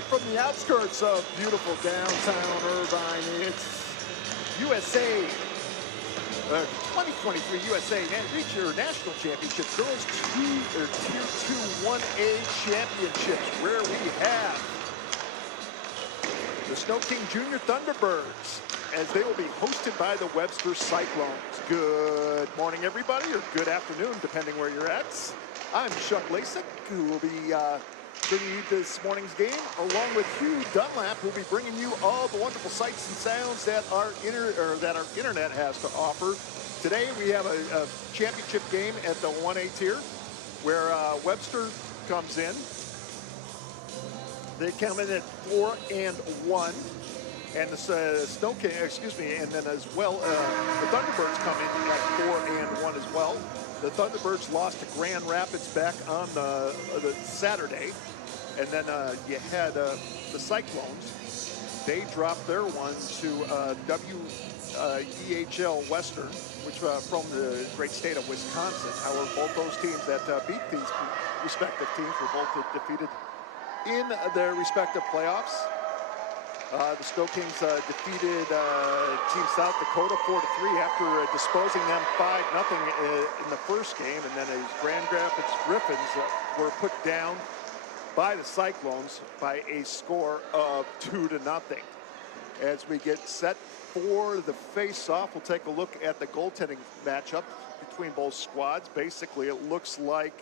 Live from the outskirts of beautiful downtown Irvine, it's USA, 2023 USA Regional National Championship Girls Tier 2 1A Championships, where we have the Sno-King Junior Thunderbirds, as they will be hosted by the Webster Cyclones. Good morning, everybody, or good afternoon, depending where you're at. I'm Chuck Lasik, who will be bringing you this morning's game, along with Hugh Dunlap, who will be bringing you all the wonderful sights and sounds that our internet has to offer. Today we have a championship game at the 1A tier, where Webster comes in. They come in at 4-1, and the Sno-King, and then as well, the Thunderbirds come in at 4-1 as well. The Thunderbirds lost to Grand Rapids back on the Saturday, and then you had the Cyclones. They dropped their one to WEHL Western, which from the great state of Wisconsin. However, both those teams that beat these respective teams were both defeated in their respective playoffs. The Sno-Kings defeated Team South Dakota 4-3 after disposing them 5-0 in the first game, and then as Grand Rapids Griffins were put down by the Cyclones by a score of 2-0. As we get set for the face-off, we'll take a look at the goaltending matchup between both squads. Basically, it looks like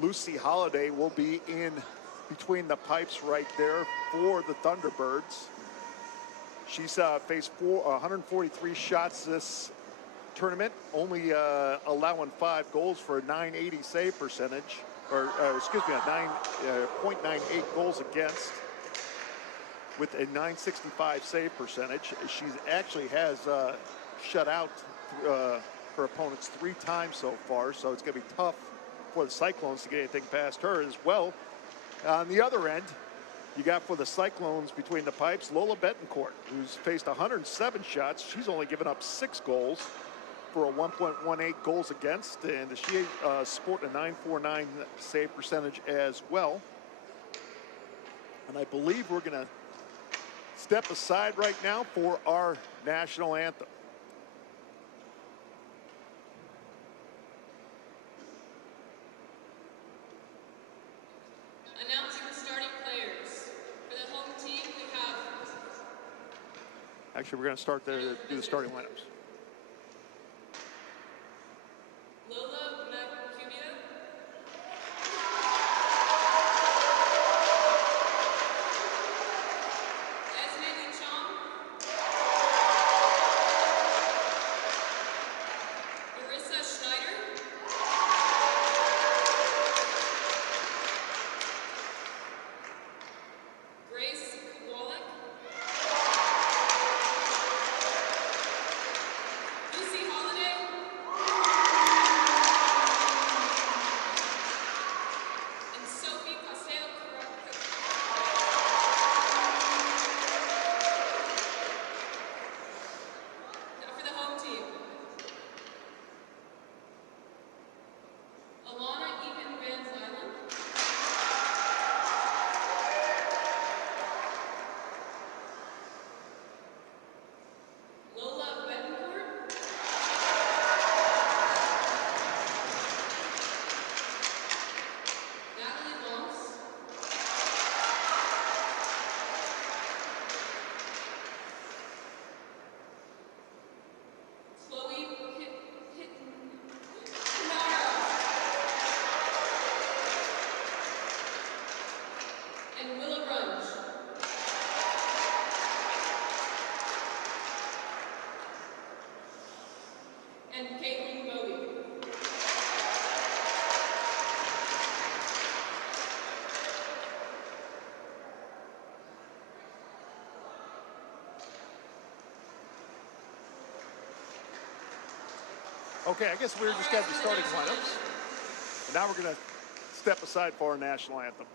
Lucy Holliday will be in between the pipes right there for the Thunderbirds. She's faced 143 shots this tournament, only allowing 5 goals for a .980 save percentage, or a 9.98 goals against, with a .965 save percentage. She actually has shut out her opponents 3 times so far, so it's going to be tough for the Cyclones to get anything past her as well. On the other end, you got for the Cyclones between the pipes, Lola Betancourt, who's faced 107 shots. She's only given up 6 goals for a 1.18 goals against, and she sporting a .949 save percentage as well. And I believe we're going to step aside right now for our national anthem. Actually, we're going to start there to do the starting lineups. Okay, I guess we're just got the starting lineups. And now we're going to step aside for our national anthem.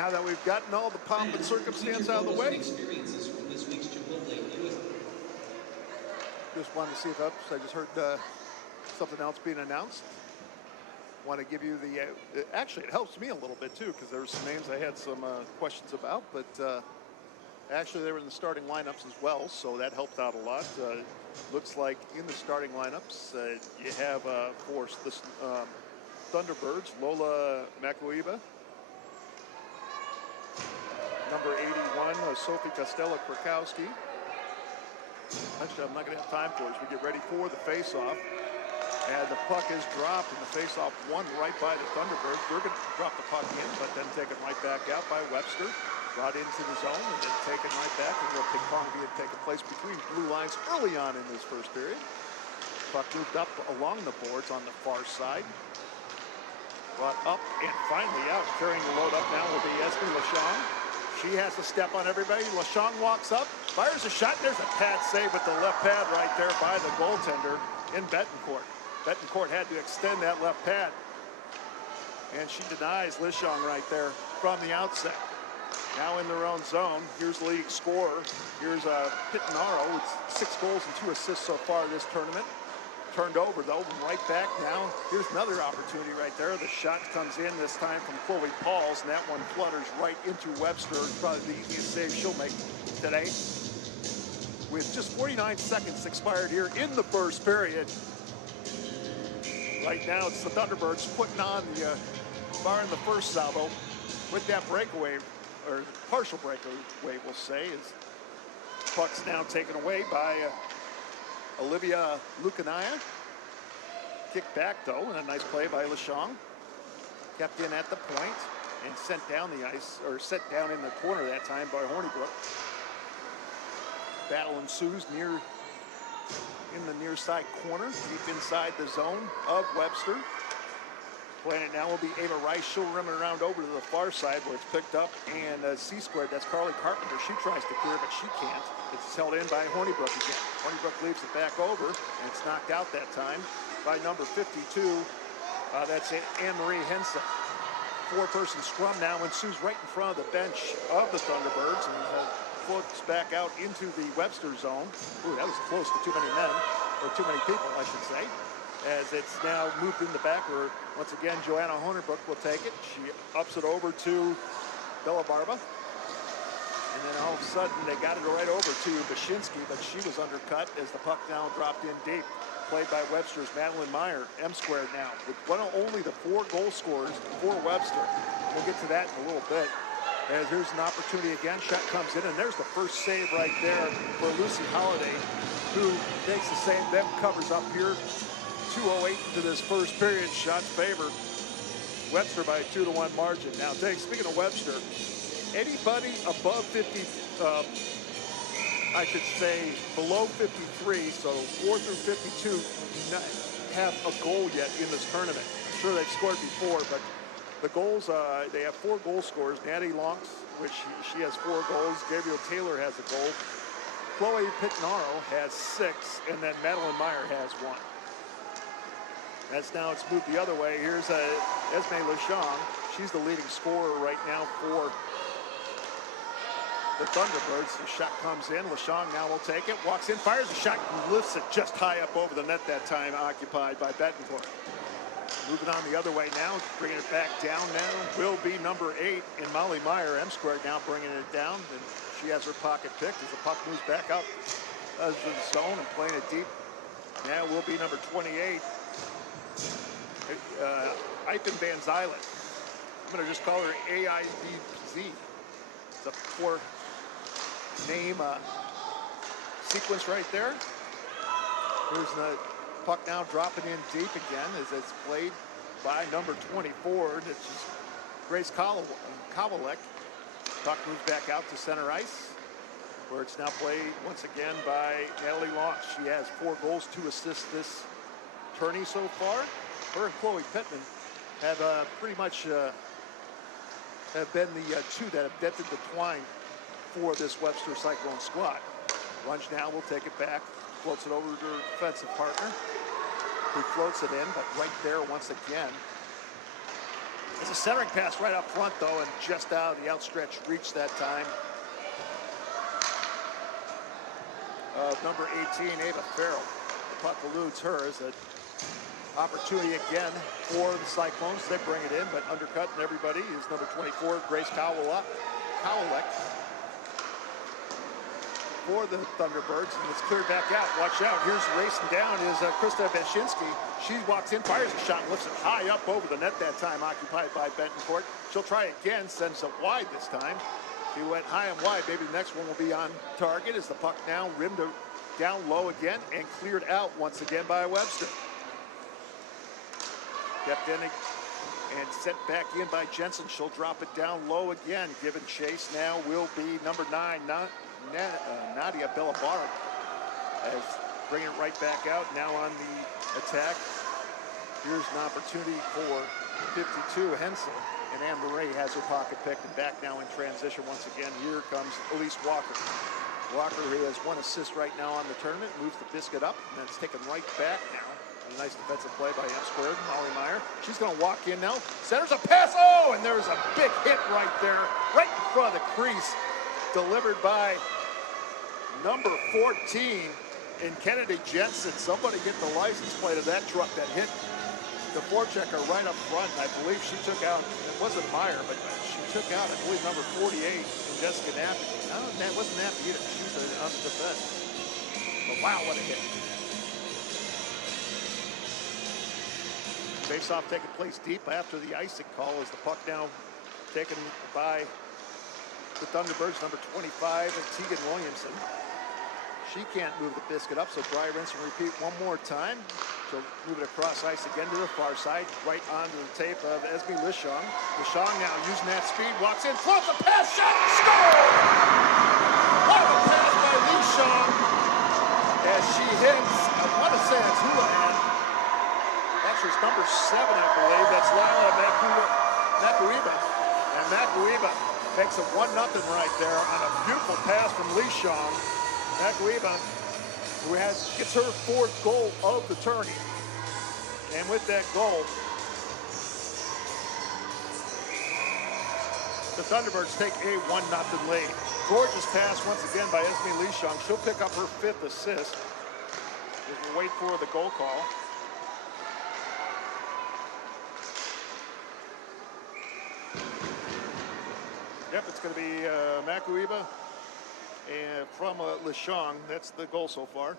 now that we've gotten all the pomp and circumstance out of the way, just wanted to see if I just heard something else being announced. Want to give you the, actually it helps me a little bit too, because there were some names I had some questions about, but actually they were in the starting lineups as well, so that helped out a lot. Looks like in the starting lineups, you have, of course, the Thunderbirds, Lola Makuiba, number 81, Sophie Costello-Krakowski. Actually, I'm not going to have time for it as we get ready for the face-off. And the puck is dropped, and the face-off won right by the Thunderbirds. They're going to drop the puck in, but then take it right back out by Webster. Brought into the zone, and then taken right back, and will ping-pong be taking place between blue lines early on in this first period. Puck moved up along the boards on the far side. Brought up and finally out. Carrying the load up now will be Esme Lachong. She has to step on everybody. Lachong walks up, fires a shot. There's a pad save with the left pad right there by the goaltender in Betancourt. Betancourt had to extend that left pad. And she denies Lachong right there from the outset. Now in their own zone, here's the league scorer. Here's Pittenaro with 6 goals and 2 assists so far this tournament. Turned over though, right back now. Here's another opportunity right there. The shot comes in this time from Chloe Pauls, and that one flutters right into Webster. Probably the easiest save she'll make today. With just 49 seconds expired here in the first period. Right now it's the Thunderbirds putting on the bar in the first salvo with that breakaway, or partial breakaway we'll say, is puck's now taken away by Olivia Lucanaya. Kicked back though, and a nice play by Lachong. Kept in at the point and sent down the ice, or sent down in the corner that time by Hornibrook. Battle ensues in the near side corner, deep inside the zone of Webster. Playing it now will be Ava Rice. She'll rim it around over to the far side where it's picked up, and C-squared, that's Carly Carpenter. She tries to clear, but she can't. It's held in by Hornibrook again. Hornibrook leaves it back over, and it's knocked out that time by number 52. That's Anne-Marie Henson. 4-person scrum now ensues right in front of the bench of the Thunderbirds, and floats back out into the Webster zone. Ooh, that was close to too many men, or too many people, I should say. As it's now moved in the back, where once again Joanna Hornibrook will take it. She ups it over to Bella Barba. And then all of a sudden they got it right over to Bashinsky, but she was undercut as the puck now dropped in deep. Played by Webster's Madeline Meyer, M-squared now, with one of only the 4 goal scorers for Webster. We'll get to that in a little bit. As here's an opportunity again, shot comes in, and there's the first save right there for Lucy Holliday, who takes the save, then covers up here. 2:08 into this first period. Shots favor Webster by a 2-1 margin. Now, speaking of Webster, anybody above 50, I should say below 53, so 4 through 52, not have a goal yet in this tournament. I'm sure they've scored before, but the goals, they have 4 goal scorers. Natty Lonks, which she has 4 goals. Gabriel Taylor has a goal. Chloe Pittenaro has 6, and then Madeline Meyer has 1. As now it's moved the other way. Here's Esme Lachong. She's the leading scorer right now for the Thunderbirds. The shot comes in. Lachong now will take it. Walks in, fires a shot, lifts it just high up over the net that time, occupied by Betancourt. Moving on the other way now, bringing it back down now will be number 8 in Molly Meyer. M-squared now bringing it down, and she has her pocket picked as the puck moves back up to the zone and playing it deep. Now will be number 28. Ipen Van Zylen. I'm going to just call her AIBZ. It's a 4-name sequence right there. Here's the puck now dropping in deep again as it's played by number 24, which is Grace Kovalek. Puck moves back out to center ice, where it's now played once again by Natalie Launch. She has 4 goals, 2 assists this tourney so far. Her and Chloe Pittman have pretty much have been the 2 that have dented the twine for this Webster Cyclone squad. Lunge now will take it back, floats it over to her defensive partner, who floats it in, but right there once again It's a centering pass right up front, though, and just out of the outstretched reach that time. Number 18, Ava Farrell. The puck eludes her. Is an opportunity again for the Cyclones. They bring it in, but undercutting everybody is number 24, Grace Kowalek. For the Thunderbirds, and it's cleared back out. Watch out, here's racing down is Krista Beshinsky. She walks in, fires a shot, and lifts it high up over the net that time, occupied by Bentoncourt. She'll try again, sends it wide this time. She went high and wide. Maybe the next one will be on target as the puck now rimmed down low again and cleared out once again by Webster. Kept in and set back in by Jensen. She'll drop it down low again. Given chase now will be number 9, Nadia Bellabar, as bring it right back out now on the attack. Here's an opportunity for 52 Hensel, and Anne Marie has her pocket picked and back now in transition once again. Here comes Elise Walker. Walker, who has 1 assist right now on the tournament, moves the biscuit up, and it's taken right back now. A nice defensive play by M squared, Molly Meyer. She's going to walk in now. Centers a pass. Oh, and there's a big hit right there, right in front of the crease, delivered by number 14 in Kennedy Jensen. Somebody get the license plate of that truck that hit the forechecker right up front. I believe she took out, it wasn't Meyer, but she took out, I believe, number 48 in Jessica Nappy. No, that wasn't Nappy either. She was on the defense. But wow, what a hit. Face-off taking place deep after the icing call as the puck now taken by the Thunderbirds, number 25, and Tegan Williamson. She can't move the biscuit up, so dry rinse and repeat one more time. She'll move it across ice again to the far side, right onto the tape of Esme Lishong. Lishong now using that speed, walks in, floats a pass, shot, score! What a pass by Lishong as she hits, I want to say it's Houlihan. That's number 7, I believe. That's Lila Makuiba. And Makuiba makes it 1-0 right there on a beautiful pass from Lishong. Makuiba, who gets her 4th goal of the tourney. And with that goal, the Thunderbirds take a 1-0 lead. Gorgeous pass once again by Esme Lishong. She'll pick up her 5th assist. We'll wait for the goal call. Yep, it's going to be Makuiba and from Lishong. That's the goal so far.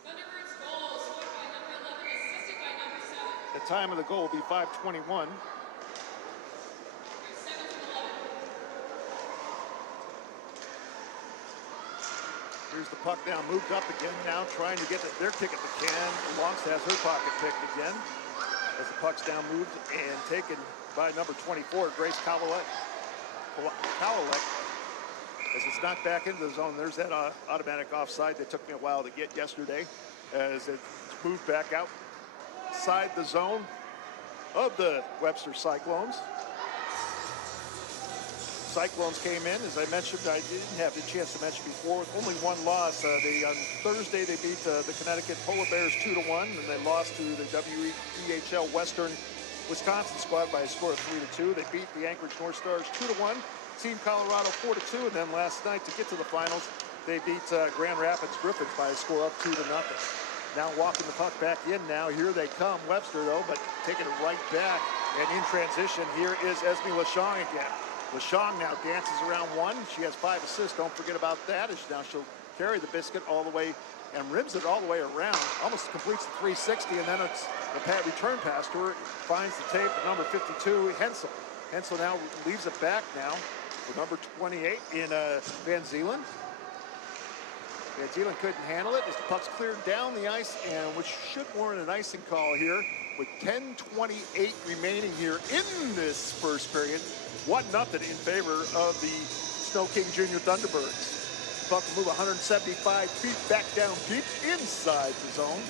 Thunderbirds goal scored by number 11, assisted by number 7. The time of the goal will be 5:21. Here's the puck now, moved up again now, trying to get their kick at the can. Longstaff has her pocket picked again as the puck's down moved and taken by number 24, Grace Kowalek. As it's knocked back into the zone, there's that automatic offside that took me a while to get yesterday as it's moved back outside the zone of the Webster Cyclones. Cyclones came in, as I mentioned, I didn't have the chance to mention before, with only 1 loss. On Thursday, they beat the Connecticut Polar Bears 2-1, and they lost to the WEHL Western Wisconsin squad by a score of 3-2. They beat the Anchorage North Stars 2-1, Team Colorado 4-2, and then last night to get to the finals, they beat Grand Rapids Griffins by a score of 2-0. Now walking the puck back in now, here they come, Webster though, but taking it right back, and in transition, here is Esme Lishong again. Lishong now dances around 1. She has 5 assists, don't forget about that, as now she'll carry the biscuit all the way and rims it all the way around, almost completes the 360, and then it's the return pass to her, finds the tape of number 52, Hensel. Hensel now leaves it back now for number 28 in Van Zeeland. Van Zeeland couldn't handle it as the puck's cleared down the ice, and which should warrant an icing call here with 10:28 remaining here in this first period. 1-0 in favor of the Sno-King Junior Thunderbirds. Puck will move 175 feet back down deep inside the zone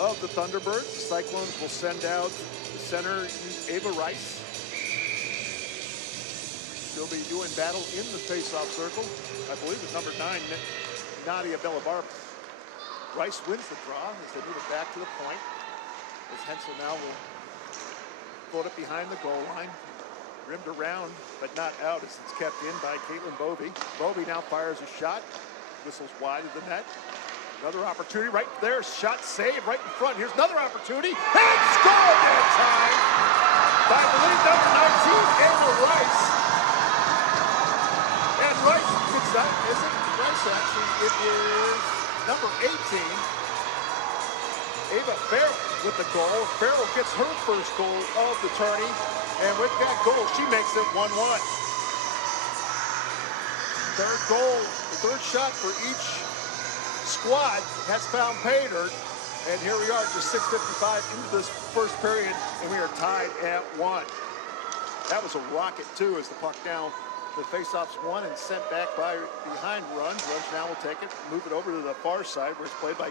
of the Thunderbirds. The Cyclones will send out the center, Ava Rice. She'll be doing battle in the face-off circle. I believe it's number 9, Nadia Bellabar. Rice wins the draw as they move it back to the point. As Hensel now will float it behind the goal line. Rimmed around, but not out as it's kept in by Caitlin Bovey. Bovey now fires a shot. Whistles wide of the net. Another opportunity right there. Shot saved right in front. Here's another opportunity. And scored that time by, I believe, number 19, Ava Rice. And Rice, it's not, is it? Rice, actually, it is number 18. Ava Farrell with the goal. Farrell gets her first goal of the tourney. And with that goal, she makes it 1-1. Third goal, the third shot for each squad has found pay dirt. And here we are, just 6:55 into this first period, and we are tied at 1. That was a rocket, too, as the puck now, the faceoff's won and sent back by behind Runge. Runge now will take it, move it over to the far side, where it's played by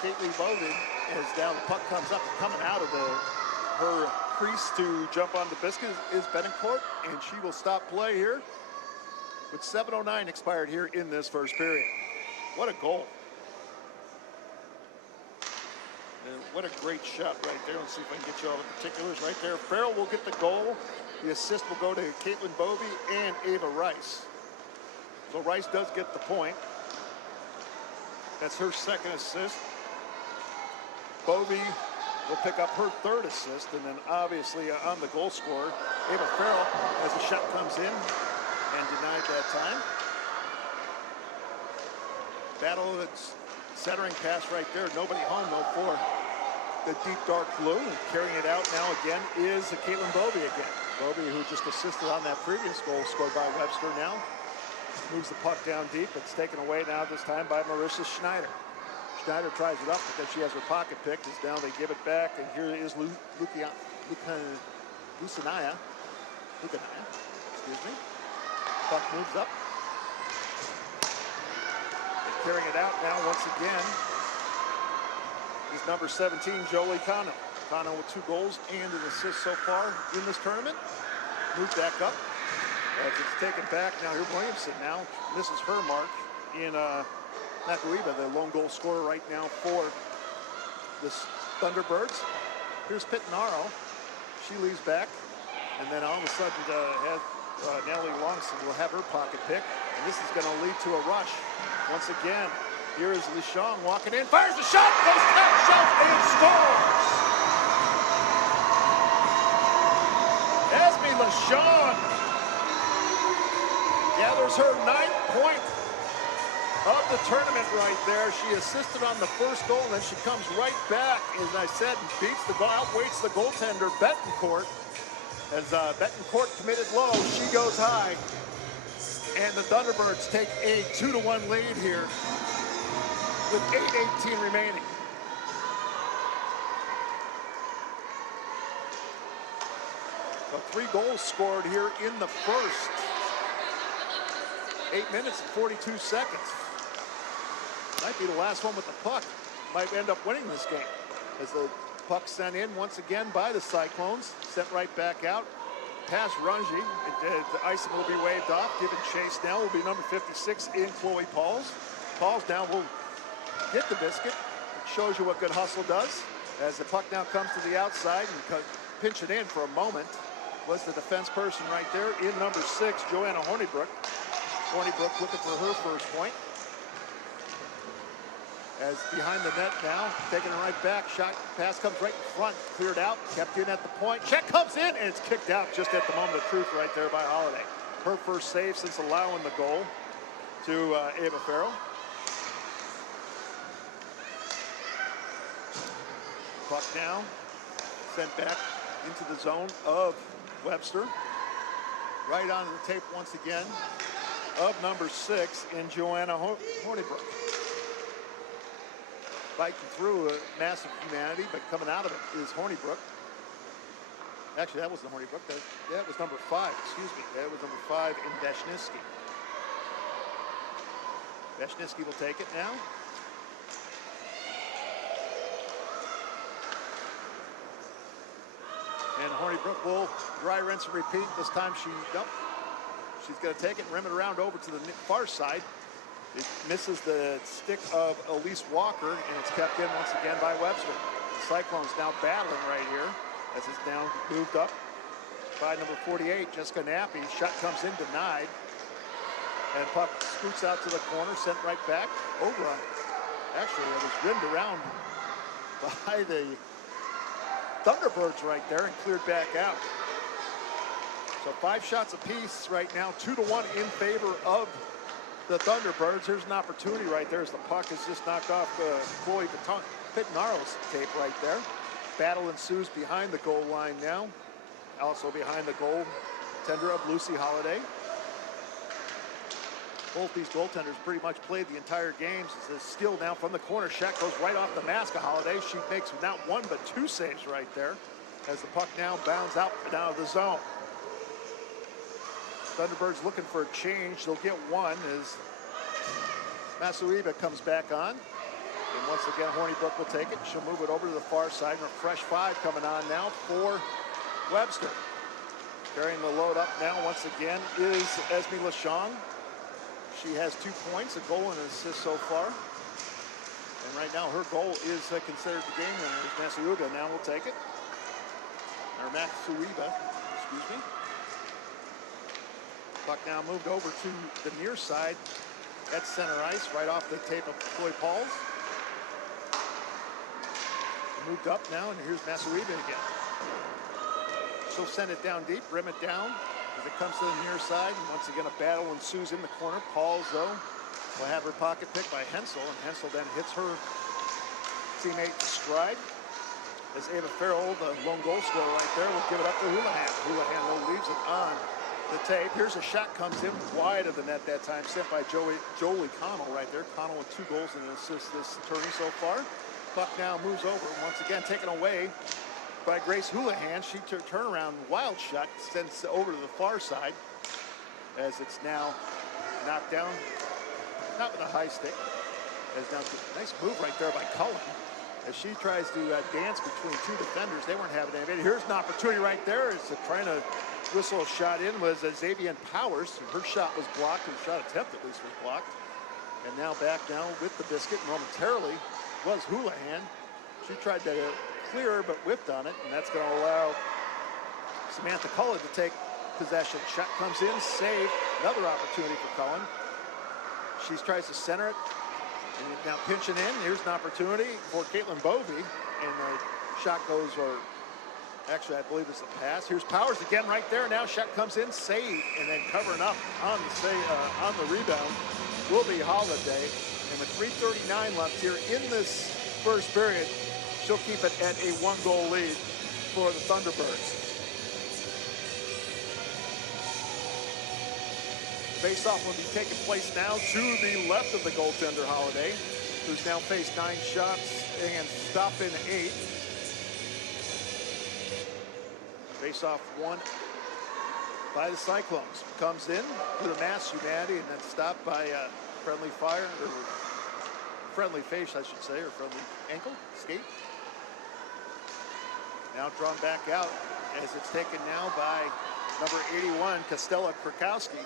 Caitlin Bowden. As now the puck comes up, coming out of her crease to jump on the biscuit is Betancourt, and she will stop play here with 7:09 expired here in this first period. What a goal. And what a great shot right there. Let's see if I can get you all the particulars right there. Farrell will get the goal. The assist will go to Caitlin Bovey and Ava Rice. So Rice does get the point. That's her second assist. Bovey will pick up her third assist, and then obviously on the goal scorer, Ava Farrell, as the shot comes in and denied that time. Battle, it's centering pass right there. Nobody home though for the deep dark blue. And carrying it out now again is Caitlin Bovey again. Bovey, who just assisted on that previous goal scored by Webster, now moves the puck down deep. It's taken away now this time by Marissa Schneider. Schneider tries it up because she has her pocket picked. As now they give it back, and here is Lucanaya. Excuse me. Puck moves up. And carrying it out now once again is number 17, Jolie Cano. Cano with 2 goals and an assist so far in this tournament. Moves back up. As it's taken back now, here Williamson now misses her mark in Nakuiba, the lone goal scorer right now for the Thunderbirds. Here's Pittenaro. She leaves back, and then all of a sudden Natalie Longson will have her pocket pick, and this is going to lead to a rush. Once again, here is Lechon walking in, fires the shot, goes top shelf, and scores! Esme Lechon gathers her 9th point of the tournament right there. She assisted on the first goal, and then she comes right back, as I said, and beats the goal, outweights the goaltender, Betancourt. As Betancourt committed low, she goes high, and the Thunderbirds take a 2-1 lead here with 8:18 remaining. So 3 goals scored here in the first 8 minutes and 42 seconds. Might be the last one with the puck. Might end up winning this game. As the puck sent in once again by the Cyclones. Sent right back out. Past Runge. The icing will be waved off. Given chase now will be number 56 in Chloe Pauls. Pauls now will get the biscuit. It shows you what good hustle does. As the puck now comes to the outside and pinch it in for a moment. Was the defense person right there in number 6, Joanna Hornibrook. Hornibrook looking for her first point. As behind the net now, taking it right back. Shot pass comes right in front, cleared out, kept in at the point. Check comes in, and it's kicked out just at the moment of truth right there by Holiday. Her first save since allowing the goal to Ava Farrell. Puck now sent back into the zone of Webster. Right onto the tape once again of number 6 in Joanna Hornibrook. Fighting through a massive humanity, but coming out of it is Hornibrook. Actually, that wasn't Hornibrook. That was number 5, excuse me. That was number 5 in Vashniski. Vashniski will take it now. And Hornibrook will dry rinse and repeat. This time she's going to take it and rim it around over to the far side. It misses the stick of Elise Walker, and it's kept in once again by Webster. Cyclones now battling right here as it's now moved up by number 48, Jessica Nappy. Shot comes in, denied. And puck scoots out to the corner, sent right back over on. Actually, it was rimmed around by the Thunderbirds right there and cleared back out. So 5 shots apiece right now, 2-1 in favor of the Thunderbirds. There's an opportunity right there as the puck is just knocked off Chloe Pitanaro's tape right there. Battle ensues behind the goal line now. Also behind the goal tender of Lucy Holiday. Both these goaltenders pretty much played the entire game. The steal now from the corner. Shot goes right off the mask of Holiday. She makes not 1 but 2 saves right there as the puck now bounds out and out of the zone. Thunderbirds looking for a change. They'll get one as Masuiba comes back on. And once again, Hornibrook will take it. She'll move it over to the far side. And a fresh 5 coming on now for Webster. Carrying the load up now once again is Esme Lachong. She has 2 points, a goal and an assist so far. And right now her goal is considered the game winner. Masuiba now will take it. Or Masuiba, excuse me. Puck now moved over to the near side at center ice, right off the tape of Chloe Pauls. Moved up now, and here's Masuiba again. She'll send it down deep, rim it down as it comes to the near side. And once again, a battle ensues in the corner. Pauls, though, will have her pocket picked by Hensel, and Hensel then hits her teammate stride. As Ava Farrell, the lone goal scorer right there, will give it up to Houlihan. Houlihan, though, leaves it on the tape. Here's a shot comes in wide of the net that time, sent by Jolie Connell right there. Connell with 2 goals and an assist this tourney so far. Puck now moves over, once again taken away by Grace Houlihan. She turn around wild shot, sends it over to the far side as it's now knocked down, not with a high stick. As now nice move right there by Cullen as she tries to dance between 2 defenders. They weren't having any. Here's an opportunity right there. It's trying to whistle a shot in was Xavier Powers. Her shot was blocked, her shot attempt at least was blocked. And now back down with the biscuit momentarily was Houlihan. She tried to clear her but whipped on it, and that's going to allow Samantha Cullen to take possession. Shot comes in, save, another opportunity for Cullen. She tries to center it, and now pinching in. Here's an opportunity for Caitlin Bovey, and the shot goes, or actually I believe it's a pass. Here's Powers again right there. Now shot comes in, save, and then covering up on the rebound will be Holiday. And with 3:39 left here in this first period, she'll keep it at a 1-goal lead for the Thunderbirds. Face-off will be taking place now to the left of the goaltender Holiday, who's now faced 9 shots and stopped in 8. Face-off won by the Cyclones. Comes in to the mass humanity and then stopped by friendly fire, or friendly face, I should say, or friendly ankle, skate. Now drawn back out as it's taken now by number 81, Costella Krakowski.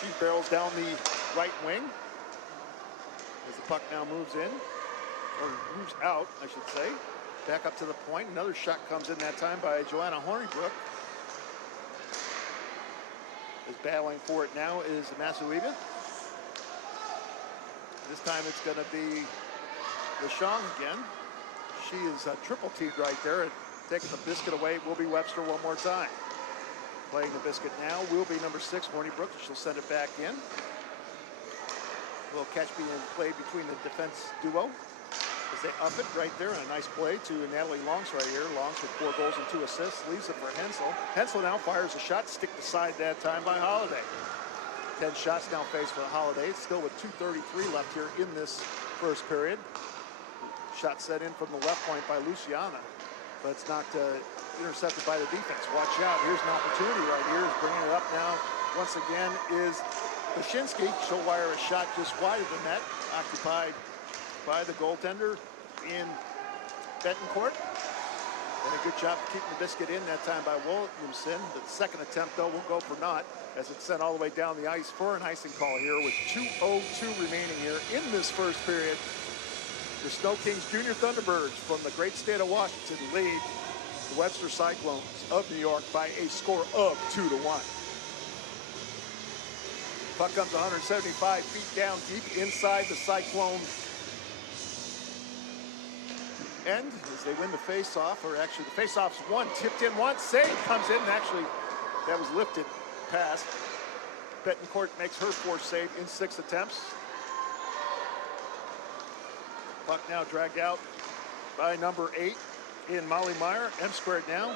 She barrels down the right wing as the puck now moves in, or moves out, I should say. Back up to the point. Another shot comes in that time by Joanna Hornibrook. Is battling for it now is Masuiba. This time it's going to be Lachong again. She is triple teamed right there, and taking the biscuit away will be Webster one more time. Playing the biscuit now will be number 6, Hornibrook. She'll send it back in. A little catch being played between the defense duo as they up it right there, and a nice play to Natalie Longs right here. Longs with 4 goals and 2 assists, leaves it for Hensel. Hensel now fires a shot, stick to side that time by Holiday. 10 shots now faced for Holiday, still with 2:33 left here in this first period. Shot set in from the left point by Luciana, but it's not intercepted by the defense. Watch out, here's an opportunity right here. Is bringing it up now once again is Bashinsky. She'll wire a shot just wide of the net, occupied by the goaltender in Betancourt. And a good job keeping the biscuit in that time by Williamson. The second attempt, though, will go for naught as it's sent all the way down the ice for an icing call here with 2:02 remaining here in this first period. The Snow Kings Junior Thunderbirds from the great state of Washington lead the Webster Cyclones of New York by a score of 2-1. Puck comes 175 feet down deep inside the Cyclone end as they win the face-off, or actually the face-off's won, tipped in once, save comes in, and actually that was lifted past. Betancourt makes her fourth save in 6 attempts. Puck now dragged out by number 8 in Molly Meyer. M squared now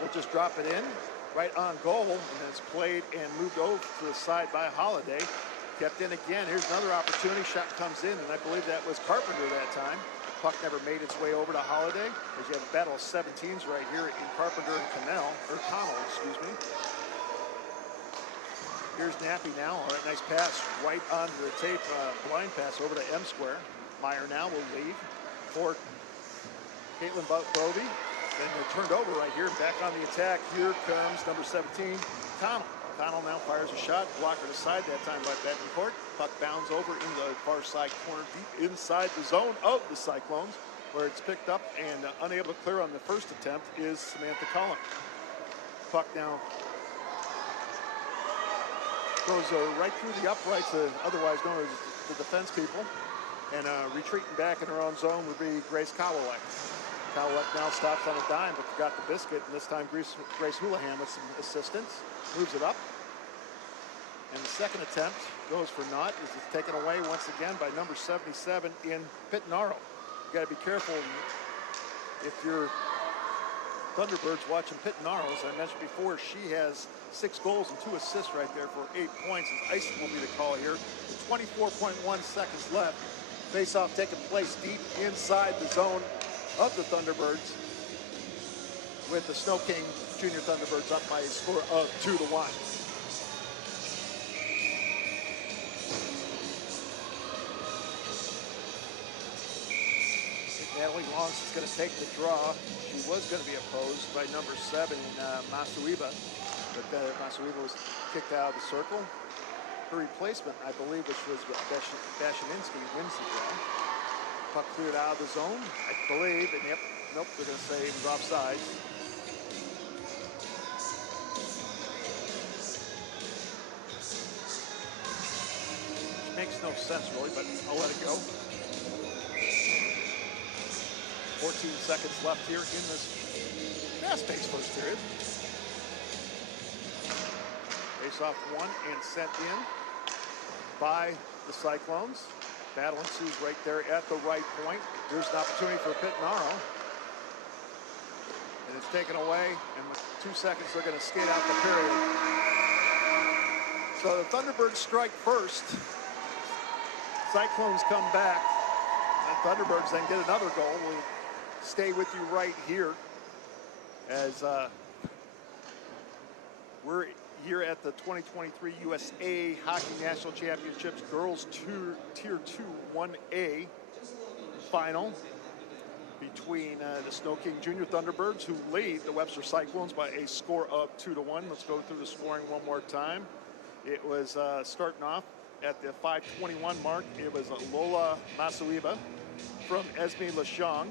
will just drop it in right on goal, and it's played and moved over to the side by Holiday. Kept in again. Here's another opportunity. Shot comes in, and I believe that was Carpenter that time. Puck never made its way over to Holiday, as you have a battle of 17s right here in Carpenter and Connell, excuse me. Here's Nappy now. All right, nice pass right onto the tape, blind pass over to M square. Meyer now will leave for Caitlin Bovey. Then they're turned over right here, back on the attack. Here comes number 17, Connell. Connell now fires a shot, blocker to side that time by Betancourt. Puck bounds over in the far side corner, deep inside the zone of the Cyclones, where it's picked up and unable to clear on the first attempt is Samantha Cullen. Puck now goes right through the uprights, otherwise known as the defense people. And retreating back in her own zone would be Grace Kowalek. Kowalek now stops on a dime, but forgot the biscuit, and this time Grace Houlihan with some assistance. Moves it up. And the second attempt goes for naught, as it's taken away once again by number 77 in Pittenaro. You got to be careful if you're Thunderbirds watching Pittenaro. As I mentioned before, she has 6 goals and 2 assists right there for 8 points. As icing will be the call here. 24.1 seconds left. Face-off taking place deep inside the zone of the Thunderbirds, with the Snow King Junior Thunderbirds up by a score of 2-1. Natalie Longs is going to take the draw. She was going to be opposed by number 7, Masuiba, but Masuiba was kicked out of the circle. Her replacement, I believe, which was Bashaninski, wins the draw. Puck cleared out of the zone, I believe, and yep, nope, they're going to say it was offside. Which makes no sense, really, but I'll let it go. 14 seconds left here in this fast-paced first period. Face-off won and sent in by the Cyclones. Battle ensues right there at the right point. Here's an opportunity for Pittenaro. And it's taken away, and with 2 seconds, they're going to skate out the period. So the Thunderbirds strike first. Cyclones come back. And Thunderbirds then get another goal. We'll stay with you right here as we're here at the 2023 USA Hockey National Championships Girls Tier 2 1A final between the Snow King Junior Thunderbirds, who lead the Webster Cyclones by a score of 2-1. Let's go through the scoring one more time. It was starting off at the 5:21 mark. It was Lola Masuiba from Esme Lashong.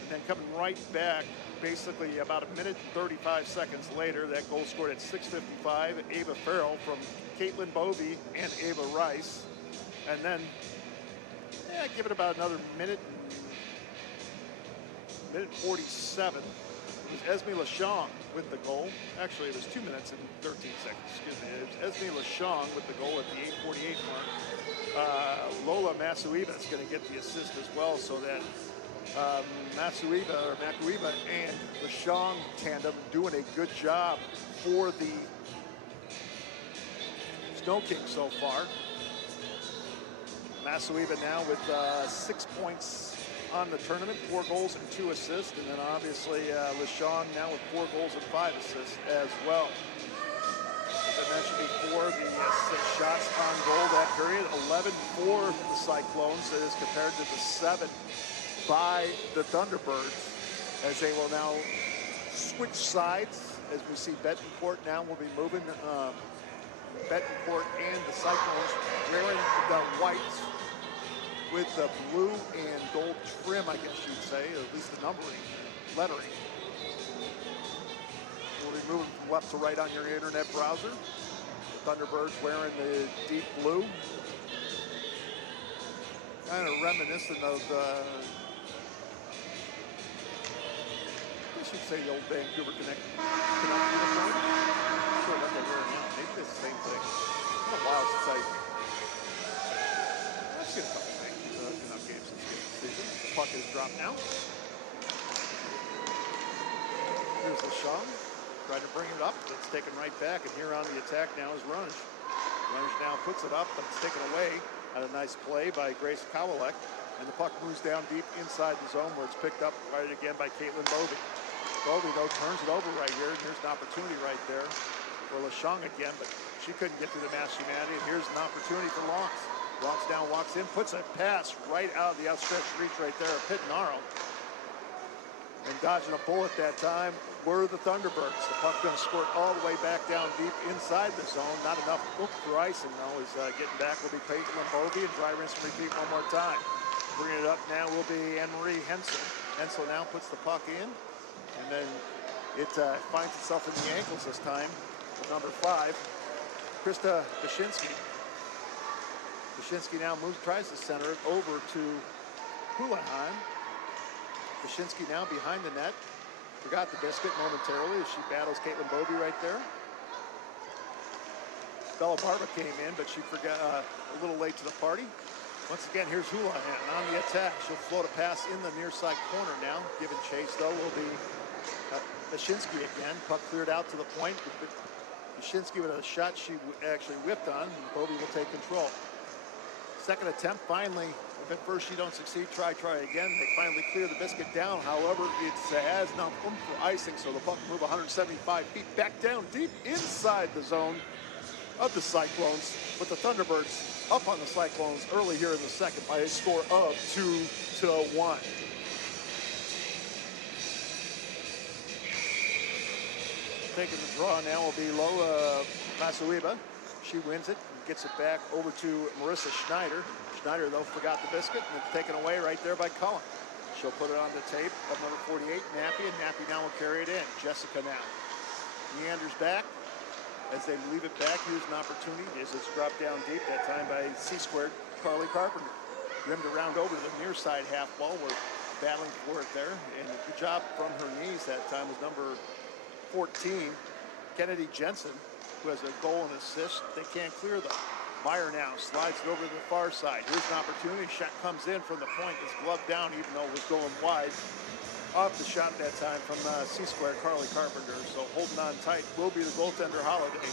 And then coming right back, basically about 1 minute and 35 seconds later, that goal scored at 6:55. Ava Farrell from Caitlin Bovey and Ava Rice. And then, give it about another minute 47. It was Esme Lashong with the goal. Actually, it was 2 minutes and 13 seconds, excuse me. It was Esme Lashong with the goal at the 8:48 mark. Lola Masuiba is going to get the assist as well, so that Makuiba and the Lashong tandem doing a good job for the Snow Kings so far. Masuiba now with 6 points on the tournament, 4 goals and 2 assists, and then obviously Lashong now with 4 goals and 5 assists as well. As I mentioned before, the 6 shots on goal that period, 11 for the Cyclones, as compared to the 7 by the Thunderbirds, as they will now switch sides. As we see, Betancourt now will be moving. Betancourt and the Cyclones wearing the white with the blue and gold trim, I guess you'd say, or at least the numbering, lettering. We'll be moving from left to right on your internet browser. The Thunderbirds wearing the deep blue. Kind of reminiscent of, I guess you'd say the old Vancouver Canuck uniform. Not sure what they're wearing now. Maybe it's the same thing. It's been a while since I've seen a couple of Canuck games since the season. The puck is dropped now. Here's LeShong, trying to bring it up. It's taken right back, and here on the attack now is Runge. Runge now puts it up, but it's taken away. Had a nice play by Grace Kowalek, and the puck moves down deep inside the zone where it's picked up right again by Caitlin Bovey. Bovey, though, turns it over right here, and here's an opportunity right there for LeShong again, but she couldn't get to the mass humanity, and here's an opportunity for Lonks. Lonks down, walks in, puts a pass right out of the outstretched reach right there of Pitnaro. And dodging a bullet that time were the Thunderbirds. The puck going to squirt all the way back down deep inside the zone. Not enough for icing, though, as getting back will be Caitlin Bovey, and dry rinse and repeat one more time. Bringing it up now will be Anne-Marie Hensel. Hensel now puts the puck in, and then it finds itself in the ankles this time. Number 5, Krista Bashinsky. Bashinsky now moves, tries to center it over to Houlihan. Bashinsky now behind the net. Forgot the biscuit momentarily as she battles Caitlin Bovey right there. Bella Barba came in, but she forgot a little late to the party. Once again, here's Houlihan on the attack. She'll float a pass in the near side corner now. Giving chase, though, will be Bashinsky again. Puck cleared out to the point. Bashinsky with a shot she actually whipped on, and Bovey will take control. Second attempt, finally. If at first you don't succeed, try again. They finally clear the biscuit down. However, it has enough oomph for icing, so the puck will move 175 feet back down deep inside the zone of the Cyclones. With the Thunderbirds up on the Cyclones early here in the second by a score of 2-1. Taking the draw now will be Lola Masuiba. She wins it and gets it back over to Marissa Schneider. Schneider, though, forgot the biscuit, and it's taken away right there by Cullen. She'll put it on the tape of number 48, Nappy, and Nappy now will carry it in. Jessica now meanders back. As they leave it back, here's an opportunity as it's dropped down deep, that time by C-squared Carly Carpenter. Rimmed around over to the near side half ball. We're battling for it there, and a good job from her knees that time was number 14, Kennedy Jensen, who has a goal and assist. They can't clear though. Meyer now slides it over to the far side. Here's an opportunity. Shot comes in from the point. It's gloved down even though it was going wide. Off the shot that time from C-square Carly Carpenter. So holding on tight will be the goaltender Holiday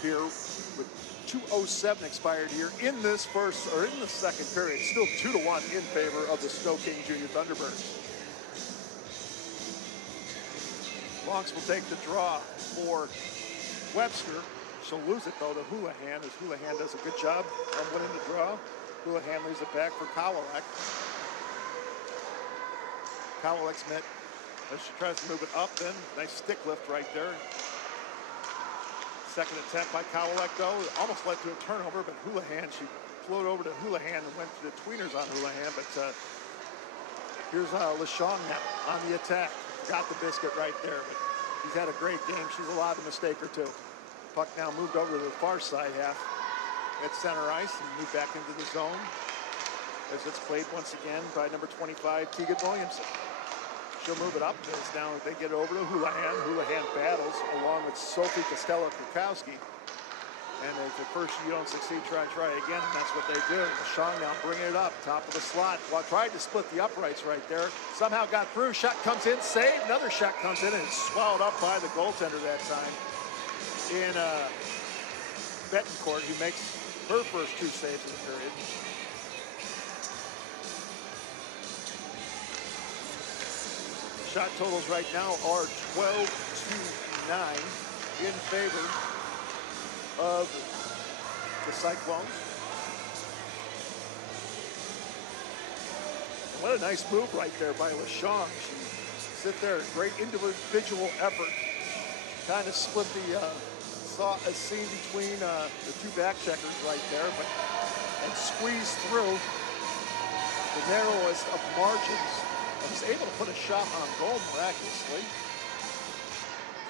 here with 2:07 expired here in this in the second period. Still 2-1 in favor of the sno-king Junior Thunderbirds. Lonks will take the draw for Webster. She'll lose it, though, to Houlihan, as Houlihan does a good job of winning the draw. Houlihan leaves it back for Kowalek. Kowalek's met as she tries to move it up, then nice stick lift right there. Second attempt by Kowalek, though, almost led to a turnover, but Houlihan, she floated over to Houlihan and went to the tweeners on Houlihan, but here's LeShong now on the attack. Got the biscuit right there, but he's had a great game. She's allowed a mistake or two. Puck now moved over to the far side half at center ice and moved back into the zone as it's played once again by number 25, Tegan Williamson. She'll move it up as now they get over to Houlihan. Houlihan battles along with Sophie Costello-Krakowski. And if at first you don't succeed, try again, and that's what they do. LeShong now bringing it up, top of the slot. Well, tried to split the uprights right there. Somehow got through, shot comes in, saved. Another shot comes in, and it's swallowed up by the goaltender that time in Betancourt, who makes her first 2 saves of the period. Shot totals right now are 12-9 in favor of the Cyclones. And what a nice move right there by LeShong. She sit there, great individual effort. She kind of split the saw a seam between the 2 back checkers right there, and squeezed through. the narrowest of margins, and was able to put a shot on goal miraculously.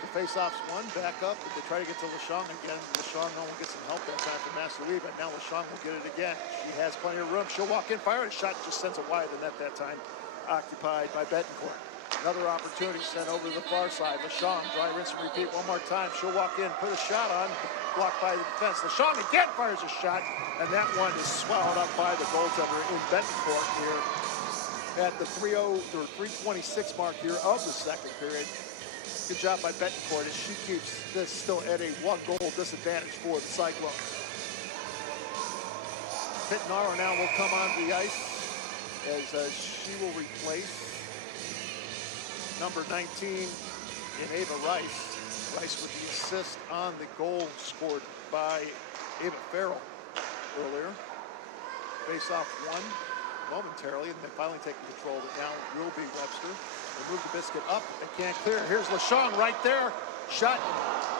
The face-off's one, back up, but they try to get to LaShawn again. LaShawn, no one gets some help that time from Massouy, but now LaShawn will get it again. She has plenty of room. She'll walk in, fire, and shot just sends it wide of the net that time, occupied by Betancourt. Another opportunity sent over to the far side. LaShawn, dry rinse and repeat one more time. She'll walk in, put a shot on, blocked by the defense. LaShawn again fires a shot, and that one is swallowed up by the goaltender in Betancourt here at the 3:26 mark here of the second period. Good job by Betancourt as she keeps this still at a one-goal disadvantage for the Cyclones. Pitnaro now will come on the ice as she will replace number 19 in Ava Rice. Rice with the assist on the goal scored by Ava Farrell earlier. Face-off one momentarily, and they finally taking control of it now will be Webster. They move the biscuit up. They can't clear. Here's LaShawn right there. Shot.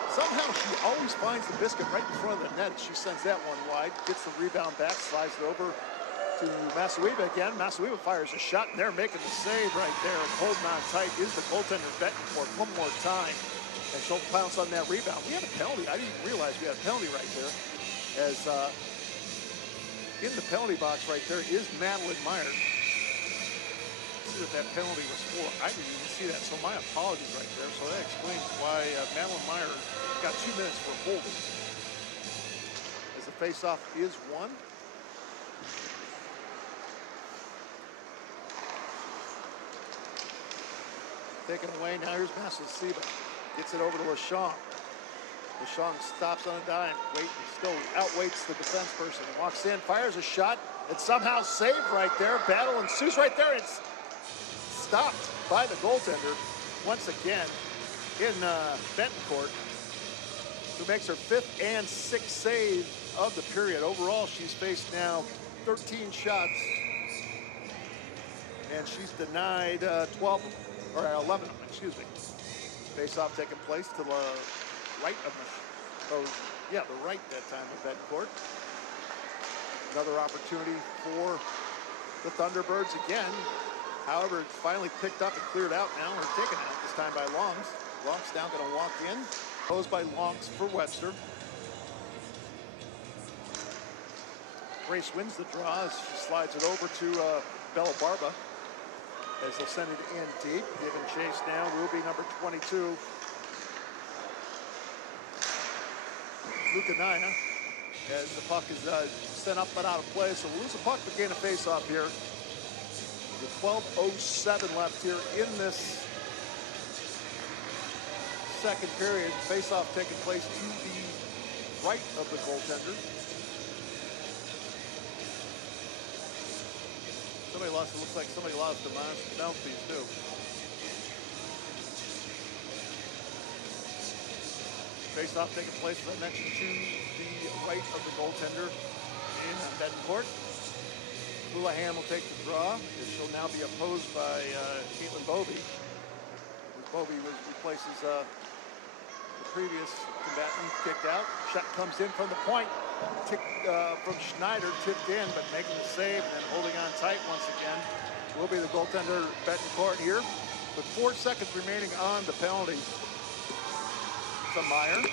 Somehow she always finds the biscuit right in front of the net. She sends that one wide. Gets the rebound back. Slides it over to Massouy again. Massouy fires a shot, and they're making the save right there. And holding on tight is the goaltender Betancourt one more time. And she'll pounce on that rebound. We had a penalty. I didn't even realize we had a penalty right there. As in the penalty box right there is Madeline Meyer. See what that penalty was for. I didn't even see that, so my apologies right there. So that explains why Madeline Meyer got 2 minutes for a holding. As the face-off is won. Taken away, now here's Massouy. Gets it over to LaShawn. LaShawn stops on a dime, still outweights the defense person. Walks in, fires a shot, it's somehow saved right there. Battle ensues right there. It's stopped by the goaltender once again in Betancourt, who makes her 5th and 6th save of the period. Overall, she's faced now 13 shots, and she's denied 11 of them, excuse me. Face-off taking place to the right of the right that time of Betancourt. Another opportunity for the Thunderbirds again. However, it's finally picked up and cleared out now, or taken out this time by Longs. Longs now going to walk in. Posed by Longs for Webster. Grace wins the draw as she slides it over to Bella Barba. As they'll send it in deep. Giving chase now will be number 22. Lukanaya, as the puck is sent up but out of play. So we'll lose the puck but gain a face-off here. With 12:07 left here in this second period. Face-off taking place to the right of the goaltender. Somebody lost, it looks like somebody lost the mouthpiece too. Face-off taking place, as I mentioned, to the right of the goaltender in Betancourt. Houlihan will take the draw. She'll now be opposed by Caitlin Bovey. Bovey replaces the previous combatant, kicked out. Shot comes in from the point. From Schneider, tipped in, but making the save and then holding on tight once again will be the goaltender Betancourt here. With 4 seconds remaining on the penalty. To Meyer.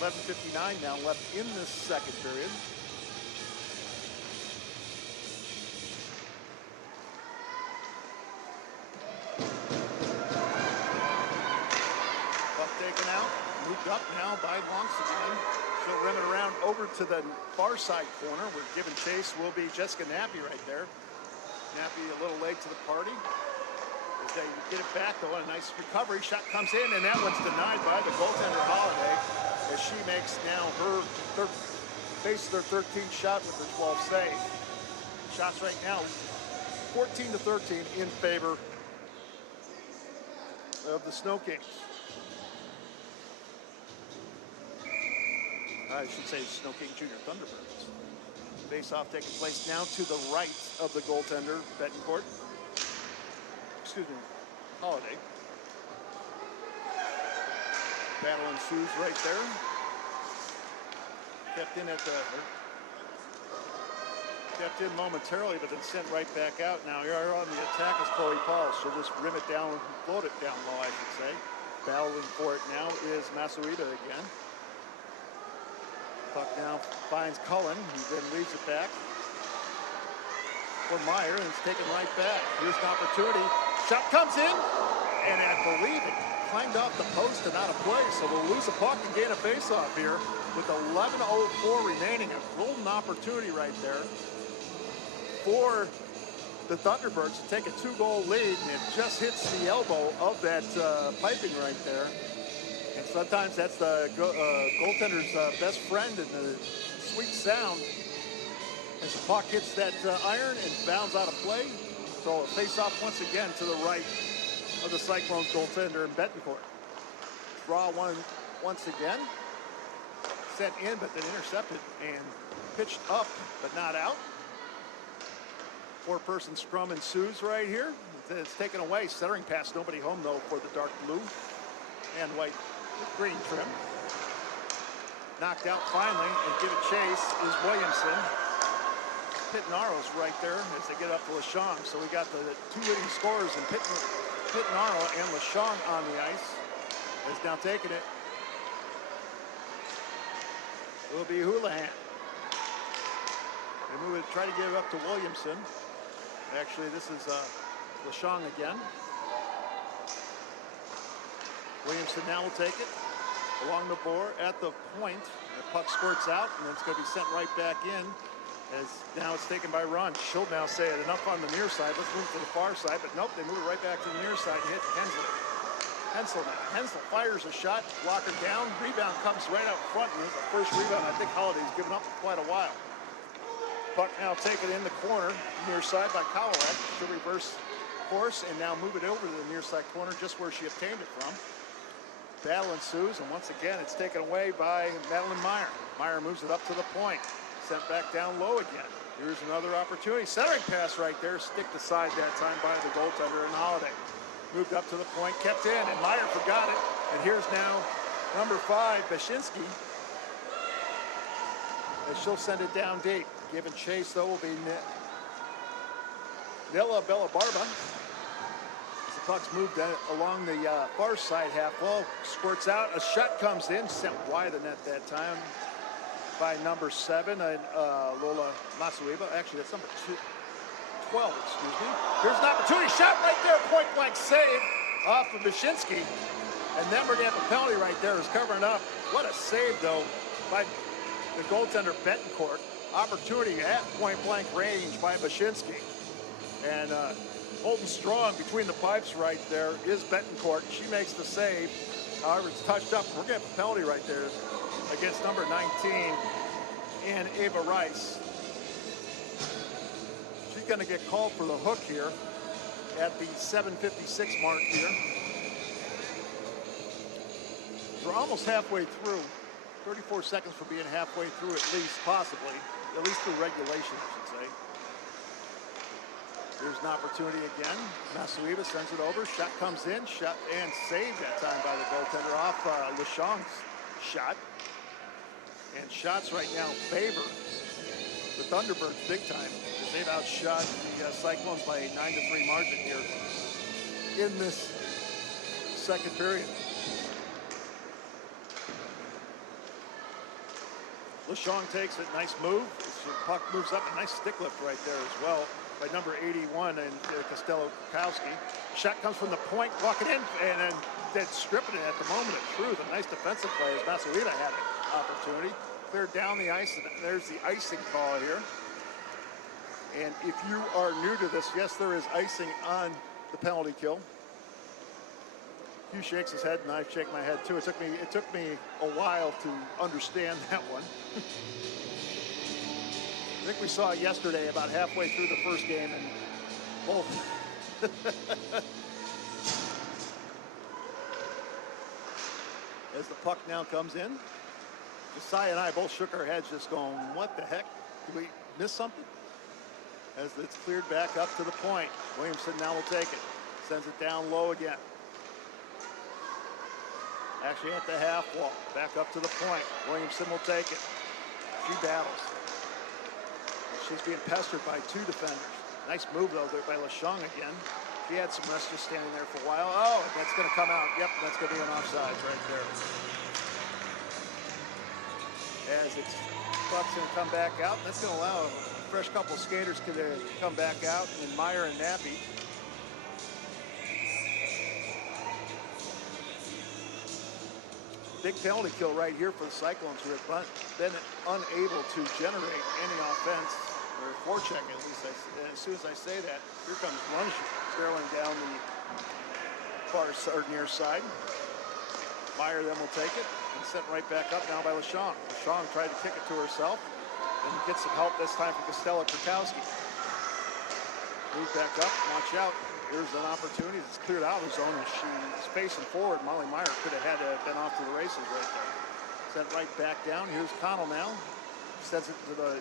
11:59 now left in this second period. Taken out, moved up now by Longs again. She'll run it around over to the far side corner where giving chase will be Jessica Nappy right there. Nappy a little late to the party. As they get it back though, a nice recovery. Shot comes in and that one's denied by the goaltender Holiday as she makes now her faces their 13th shot with her 12th save. Shots right now 14-13 in favor of the Sno-Kings. I should say Sno-King Junior Thunderbirds. Face-off taking place now to the right of the goaltender, Betancourt. Excuse me, Holiday. Battle ensues right there. Kept in at the Stepped in momentarily, but then sent right back out. Now here on the attack is Chloe Paul. She'll just rim it down, float it down low, I should say. Battling for it now is Masuida again. Puck now finds Cullen, who then leaves it back for Meyer, and it's taken right back. Here's an opportunity. Shot comes in, and I believe it clanged off the post and out of play, so we'll lose a puck and gain a faceoff here with 11:04 remaining. A golden opportunity right there for the Thunderbirds to take a 2-goal lead, and it just hits the elbow of that piping right there. And sometimes that's the goaltender's best friend in the sweet sound. As the puck hits that iron and bounds out of play. So a face-off once again to the right of the Cyclones goaltender in Betancourt. Draw one once again. Sent in, but then intercepted and pitched up, but not out. 4-person scrum ensues right here. It's taken away. Centering pass, nobody home though for the dark blue and white green trim. Knocked out finally, and give it chase is Williamson. Pitnaro's right there as they get up to Lachong. So we got the 2 leading scorers in Pitnaro and Lachong on the ice. Is now taking it. It will be Houlihan. They move it, try to give it up to Williamson. Actually, this is Lachong again. Williamson now will take it along the board at the point. The puck squirts out, and it's going to be sent right back in. As now it's taken by Ron. She'll now say it enough on the near side. Let's move to the far side, but nope, they move it right back to the near side and hit Hensel. Hensel now. Hensel fires a shot, blocker down. Rebound comes right out front, and it's the first rebound I think Holiday's given up for quite a while. Puck now taken in the corner, near side by Kowalek. She'll reverse course and now move it over to the near side corner, just where she obtained it from. Battle ensues, and once again, it's taken away by Madeline Meyer. Meyer moves it up to the point. Sent back down low again. Here's another opportunity. Centering pass right there. Sticked aside that time by the goaltender and Holiday. Moved up to the point, kept in, and Meyer forgot it. And here's now number 5, Bashinsky. And she'll send it down deep. Giving chase, though, will be Nilla Bellabarba. As the puck's moved along the far side half wall. Squirts out. A shot comes in. Sent wide of net that time by number 7, Lola Masuiba. Actually, that's number 12, excuse me. Here's an opportunity. Shot right there. Point blank save off of Bashinsky. And then we're going to have a penalty right there. Is covering up. What a save, though, by the goaltender Betancourt. Opportunity at point blank range by Bashinsky. And holding strong between the pipes right there is Betancourt. She makes the save. However, it's touched up. We're going to have a penalty right there against number 19 and Ava Rice. She's going to get called for the hook here at the 7:56 mark here. We're almost halfway through. 34 seconds for being halfway through at least, possibly. At least through regulation, I should say. Here's an opportunity again. Masuiba sends it over. Shot comes in. Shot and saved that time by the goaltender off Lachong's shot. And shots right now favor the Thunderbirds big time, because they've outshot the Cyclones by a 9-3 margin here in this second period. Lachong takes it, nice move. The puck moves up, a nice stick lift right there as well by number 81 and Costello-Kowski. Shot comes from the point, walking in, and then stripping it at the moment of truth. A nice defensive play as Masuida had an opportunity. Cleared down the ice, and there's the icing call here. And if you are new to this, yes, there is icing on the penalty kill. Hugh shakes his head, and I shake my head too. It took me a while to understand that one. I think we saw it yesterday, about halfway through the first game, and both. As the puck now comes in, Josiah and I both shook our heads, just going, "What the heck? Did we miss something?" As it's cleared back up to the point, Williamson now will take it, sends it down low again. Actually at the half wall, back up to the point. Williamson will take it. She battles. She's being pestered by two defenders. Nice move, though, there by LaShong again. She had some rest just standing there for a while. Oh, that's going to come out. Yep, that's going to be an offsides right there. As it's Buck's going to come back out. That's going to allow a fresh couple of skaters to come back out, and Meyer and Nappy. Big penalty kill right here for the Cyclones, who have been unable to generate any offense, or forecheck at least. And as soon as I say that, here comes Lunge barreling down the far or near side. Meyer then will take it and sent right back up now by LaShong. LaShong tried to kick it to herself and gets some help this time from Costello Krakowski. Move back up, watch out. Here's an opportunity. It's cleared out of the zone, and she's facing forward. Molly Meyer could have had to have been off to the races right there. Sent right back down. Here's Connell now. Sends it to the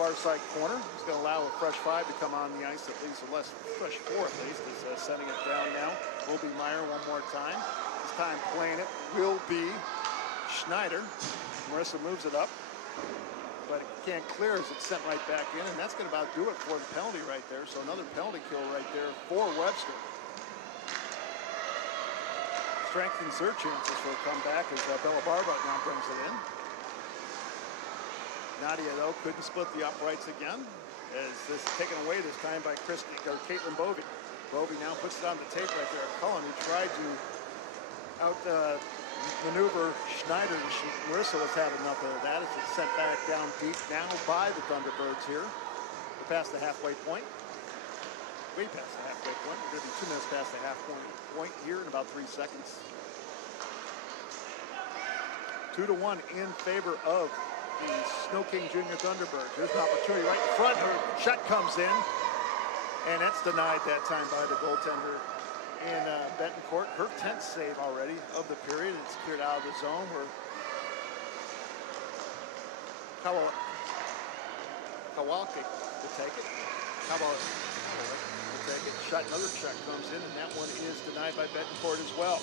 far side corner. He's going to allow a fresh five to come on the ice, at least a less fresh four at least. Is sending it down now. Will be Meyer one more time. This time playing it will be Schneider. Marissa moves it up, but it can't clear as it's sent right back in, and that's going to about do it for the penalty right there. So another penalty kill right there for Webster. Strengthens their chances for a comeback as Bella Barba now brings it in. Nadia, though, couldn't split the uprights again, as this is taken away this time by Caitlin Bovey. Bovey now puts it on the tape right there. Cullen, who tried to maneuver Schneider. Marissa was having enough of that as it's sent back down deep now by the Thunderbirds here. We're past the halfway point. Way past the halfway point. We're going to be 2 minutes past the halfway point here in about 3 seconds. 2-1 in favor of the sno-king Junior Thunderbirds. There's an opportunity right in front. Her shot comes in, and that's denied that time by the goaltender in Betancourt. Her 10th save already of the period. It's cleared out of the zone where Kawalke will take it. Kawalke will take it. Shot, another shot comes in, and that one is denied by Betancourt as well.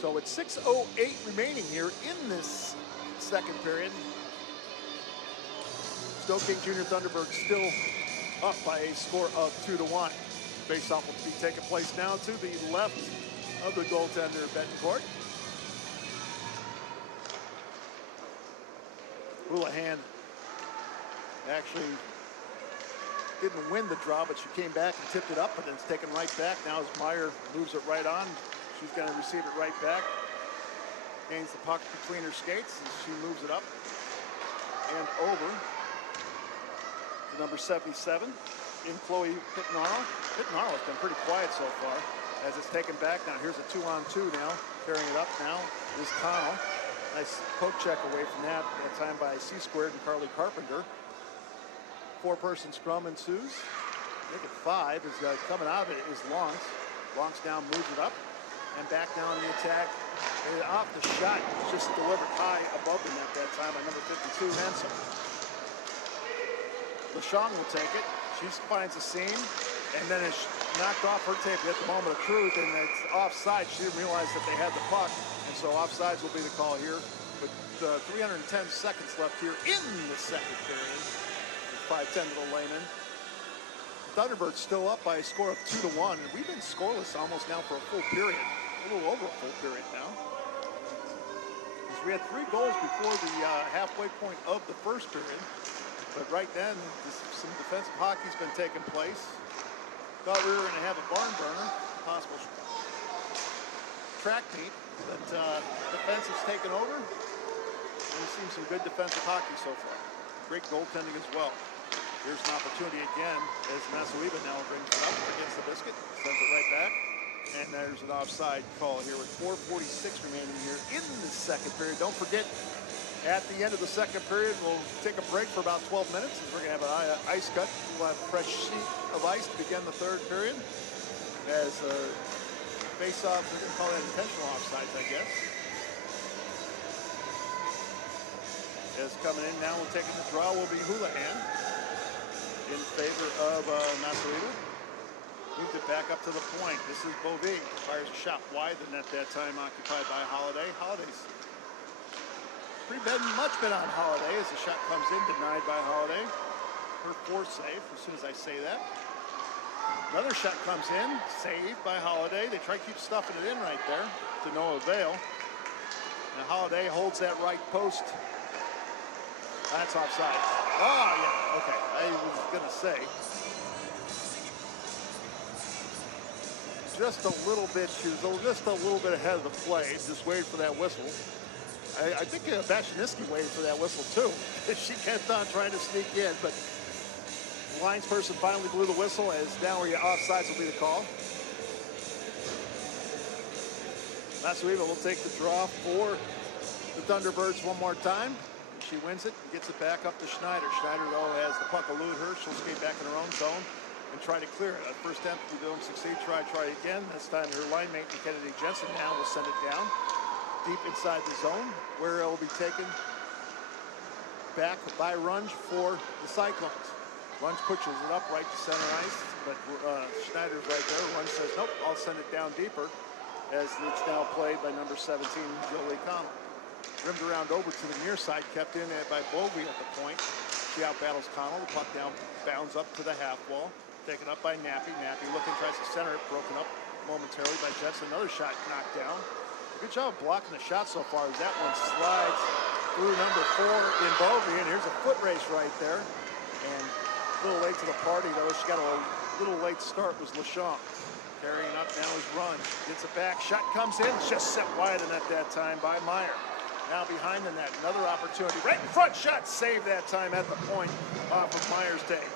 So it's 6:08 remaining here in this second period. sno-king Junior Thunderbirds still up by a score of 2-1. Face-off will be taking place now to the left of the goaltender, Betancourt. Houlihan actually didn't win the draw, but she came back and tipped it up, but then it's taken right back. Now as Meyer moves it right on, she's going to receive it right back. Gains the puck between her skates, and she moves it up and over to number 77 in Chloe Pitnaro. Pitnaro has been pretty quiet so far as it's taken back. Now here's a 2-on-2 now. Carrying it up now is Connell. Nice poke check away from that time by C-Squared and Carly Carpenter. 4-person scrum ensues. Make it 5 is coming out of it is Lonks. Lonks now moves it up and back down the attack. And off the shot, just delivered high above the net that time by number 52, Hansen. LaShong will take it. She finds a seam, and then it's knocked off her tape at the moment of truth, and it's offside. She didn't realize that they had the puck, and so offsides will be the call here. With 310 seconds left here in the second period. 5:10 to the layman. Thunderbirds still up by a score of 2-1, and we've been scoreless almost now for a full period. A little over a full period now. Because we had 3 goals before the halfway point of the first period. But right then, some defensive hockey's been taking place. Thought we were going to have a barn burner, possible track meet, but defense has taken over. And we've seen some good defensive hockey so far. Great goaltending as well. Here's an opportunity again as Masuiba now brings it up against the biscuit, sends it right back. And there's an offside call here with 4:46 remaining here in the second period. Don't forget, at the end of the second period, we'll take a break for about 12 minutes. We're going to have an ice cut. We'll have a fresh sheet of ice to begin the third period. As face-off, we're going to call that intentional offsides, I guess. As coming in now, we'll take the draw will be Houlihan in favor of Masuiba. Moved it back up to the point. This is Bovee. Fires a shot wide, the net that time occupied by Holiday. Holiday's much been on Holiday as the shot comes in, denied by Holiday. Her fourth save, as soon as I say that. Another shot comes in, saved by Holiday. They try to keep stuffing it in right there to no avail. And Holiday holds that right post. That's offside. Oh, yeah, okay. I was going to say. Just a little bit, she was just a little bit ahead of the play, just waited for that whistle. I think Bashaniski waited for that whistle too. She kept on trying to sneak in, but the linesperson finally blew the whistle as now where your offsides will be the call. Masuiva will take the draw for the Thunderbirds one more time. She wins it and gets it back up to Schneider. Schneider, though, has the puck elude her. She'll skate back in her own zone and try to clear it. At first attempt, you don't succeed. Try again. This time, her line mate, Kennedy Jensen, now will send it down deep inside the zone, where it will be taken back by Runge for the Cyclones. Runge pushes it up right to center ice, but Schneider's right there. Runge says, nope, I'll send it down deeper, as it's now played by number 17, Jolie Connell. Rimmed around over to the near side, kept in by Bovey at the point. She outbattles Connell. The puck down, bounds up to the half wall. Taken up by Nappy. Nappy looking, tries to center it, broken up momentarily by Jetson. Another shot knocked down. Good job blocking the shot so far as that one slides through number 4 in Bovey. And here's a foot race right there. And a little late to the party, though. She got a little late start, was LaChamp. Carrying up now is Runge. Gets it back. Shot comes in. Just set wide of net that time by Meyer. Now behind the net, another opportunity. Right in front, shot saved that time at the point off of Meyer's day.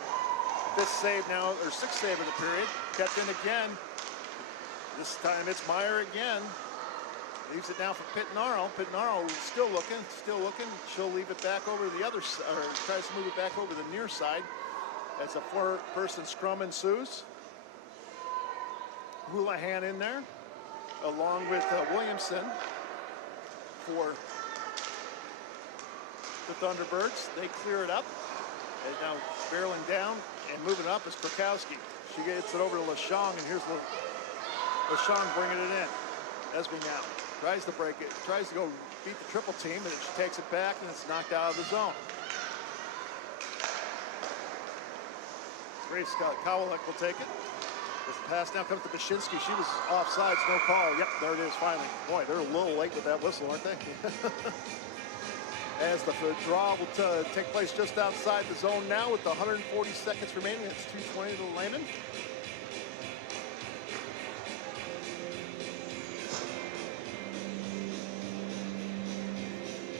Fifth save now, or sixth save of the period. Kept in again. This time it's Meyer again. Leaves it now for Pitnaro. Pitnaro still looking. She'll leave it back over the other side, or tries to move it back over the near side as a four-person scrum ensues. Houlihan in there, along with Williamson for the Thunderbirds. They clear it up. And now barreling down and moving up is Krakowski. She gets it over to LaChang, and here's LaChang bringing it in. Esby now tries to break it, tries to go beat the triple team, and she takes it back, and it's knocked out of the zone. Grace Kowalik will take it. This pass now comes to Bashinsky. She was offsides, no call. Yep, there it is finally. Boy, they're a little late with that whistle, aren't they? As the draw will take place just outside the zone now with 140 seconds remaining. It's 2:20 to Lehman.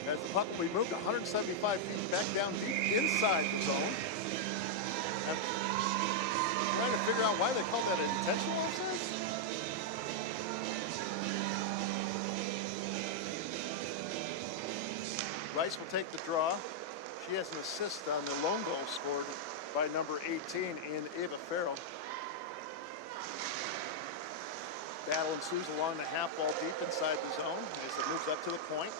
As the puck will be moved 175 feet back down deep inside the zone. And trying to figure out why they call that an intentional offside. Rice will take the draw. She has an assist on the lone goal scored by number 18 in Ava Farrell. Battle ensues along the half wall deep inside the zone as it moves up to the point.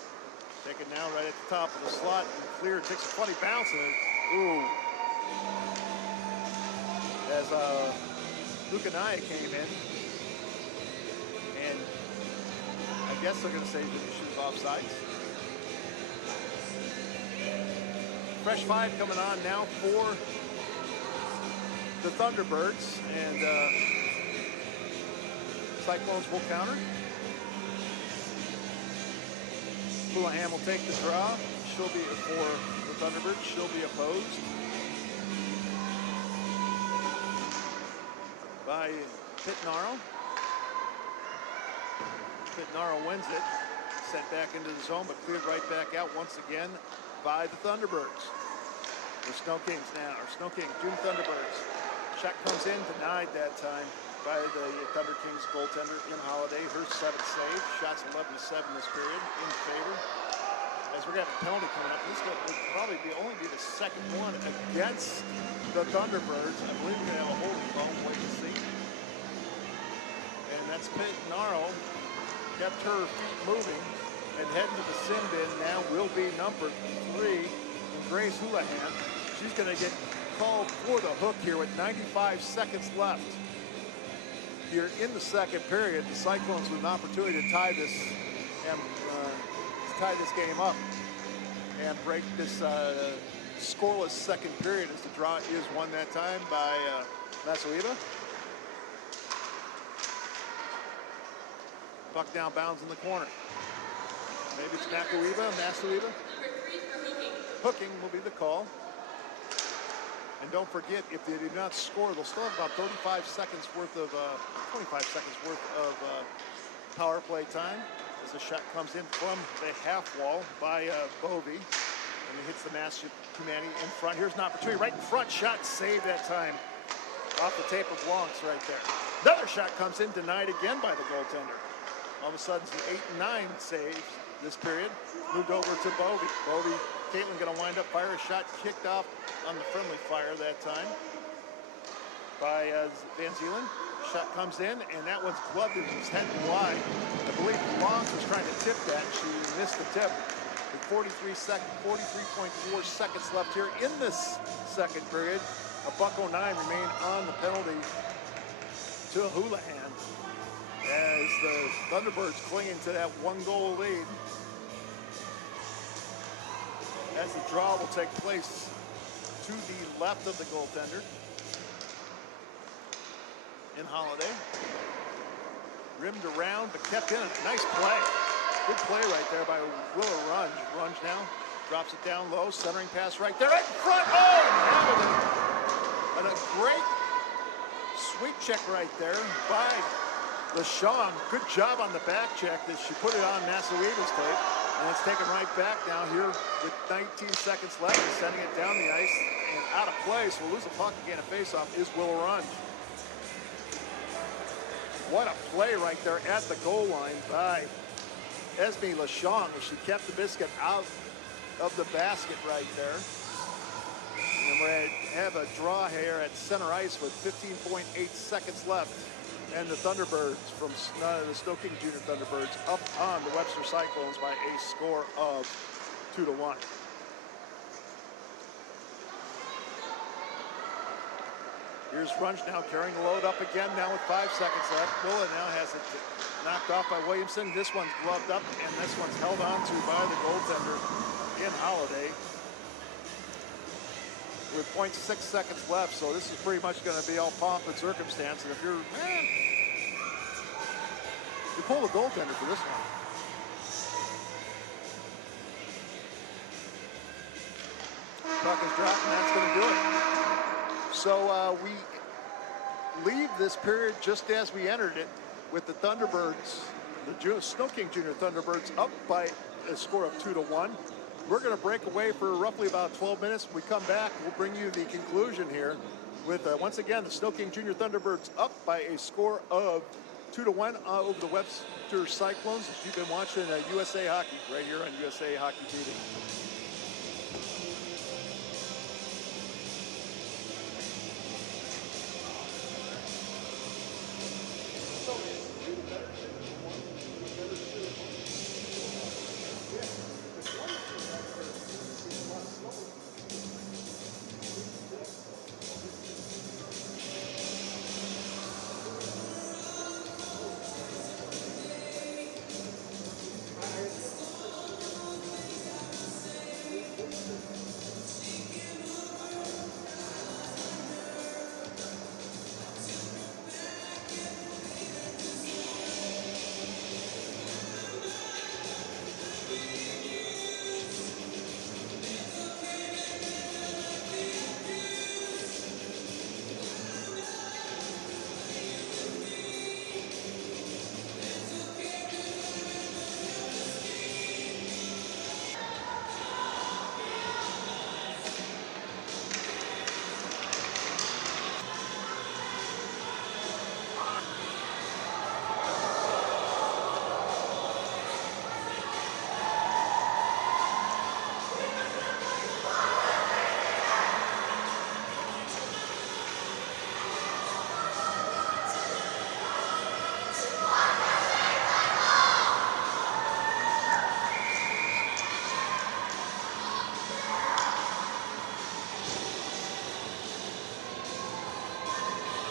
Taken now right at the top of the slot and clear. Takes a funny bounce and ooh. As Lukanaya came in, and I guess they're going to say that she was offsides. Fresh five coming on now for the Thunderbirds, and Cyclones will counter. Houlihan will take the draw. She'll be for the Thunderbirds. She'll be opposed by Pitnaro. Pitnaro wins it. Sent back into the zone, but cleared right back out once again by the Thunderbirds. The sno-kings now, or sno-king, June Thunderbirds. Shot comes in, denied that time by the Thunder Kings goaltender in Holiday. Her 7th save. Shots 11-7 this period in favor. As we're going to have a penalty coming up, this will probably only be the second one against the Thunderbirds. I believe we're going to have a holding call. Wait and see. And that's Pitnaro. Kept her feet moving and heading to the sin bin now will be number 3, Grace Houlihan. She's going to get called for the hook here with 95 seconds left. Here in the second period, the Cyclones with an opportunity to tie this game up. and break this scoreless second period, as the draw is won that time by Masuiva. Puck down bounds in the corner. Maybe it's Masuiva. Number 3 for hooking. Hooking will be the call. And don't forget, if they do not score, they'll still have about 35 seconds worth of, 25 seconds worth of power play time. As the shot comes in from the half wall by Bovey. And he hits the mass humanity in front. Here's an opportunity right in front. Shot saved that time. Off the tape of Blancs right there. Another shot comes in, denied again by the goaltender. All of a sudden, it's an 8-9 save this period. Moved over to Bovey. Bovey, Caitlin going to wind up, fire a shot, kicked off on the friendly fire that time by Van Zeelen. Shot comes in, and that one's gloved. It was heading wide. I believe Blancs was trying to tip that. She missed the tip. With 43.4 seconds left here in this second period. A $1.09 remain on the penalty to Houlihan, as the Thunderbirds clinging to that 1-goal lead. As the draw will take place to the left of the goaltender in Holiday. Rimmed around, but kept in. Nice play. Good play right there by Willa Runge. Runge now drops it down low, centering pass right there, right in front. Oh, and a great sweep check right there by LeShawn. Good job on the back check that she put it on Masuiva's tape. And it's taken right back now here with 19 seconds left. And sending it down the ice and out of play. So we'll lose a puck again. A faceoff is Will Runge. What a play right there at the goal line by Esme LeShawn, where she kept the biscuit out of the basket right there. And we're going to have a draw here at center ice with 15.8 seconds left. And the Thunderbirds from the sno-king Junior Thunderbirds up on the Webster Cyclones by a score of 2-1. Here's Runge now carrying the load up again now with 5 seconds left. Willa now has it knocked off by Williamson. This one's gloved up, and this one's held on to by the goaltender in Holiday. With 0.6 seconds left, so this is pretty much going to be all pomp and circumstance. And if you're, you pull the goaltender for this one. Puck is dropped, and that's going to do it. So we leave this period just as we entered it, with the Thunderbirds, the sno-king Junior Thunderbirds, up by a score of 2-1. We're going to break away for roughly about 12 minutes. When we come back, we'll bring you the conclusion here with, once again, the sno-king Junior Thunderbirds up by a score of 2-1 over the Webster Cyclones. You've been watching USA Hockey right here on USA Hockey TV.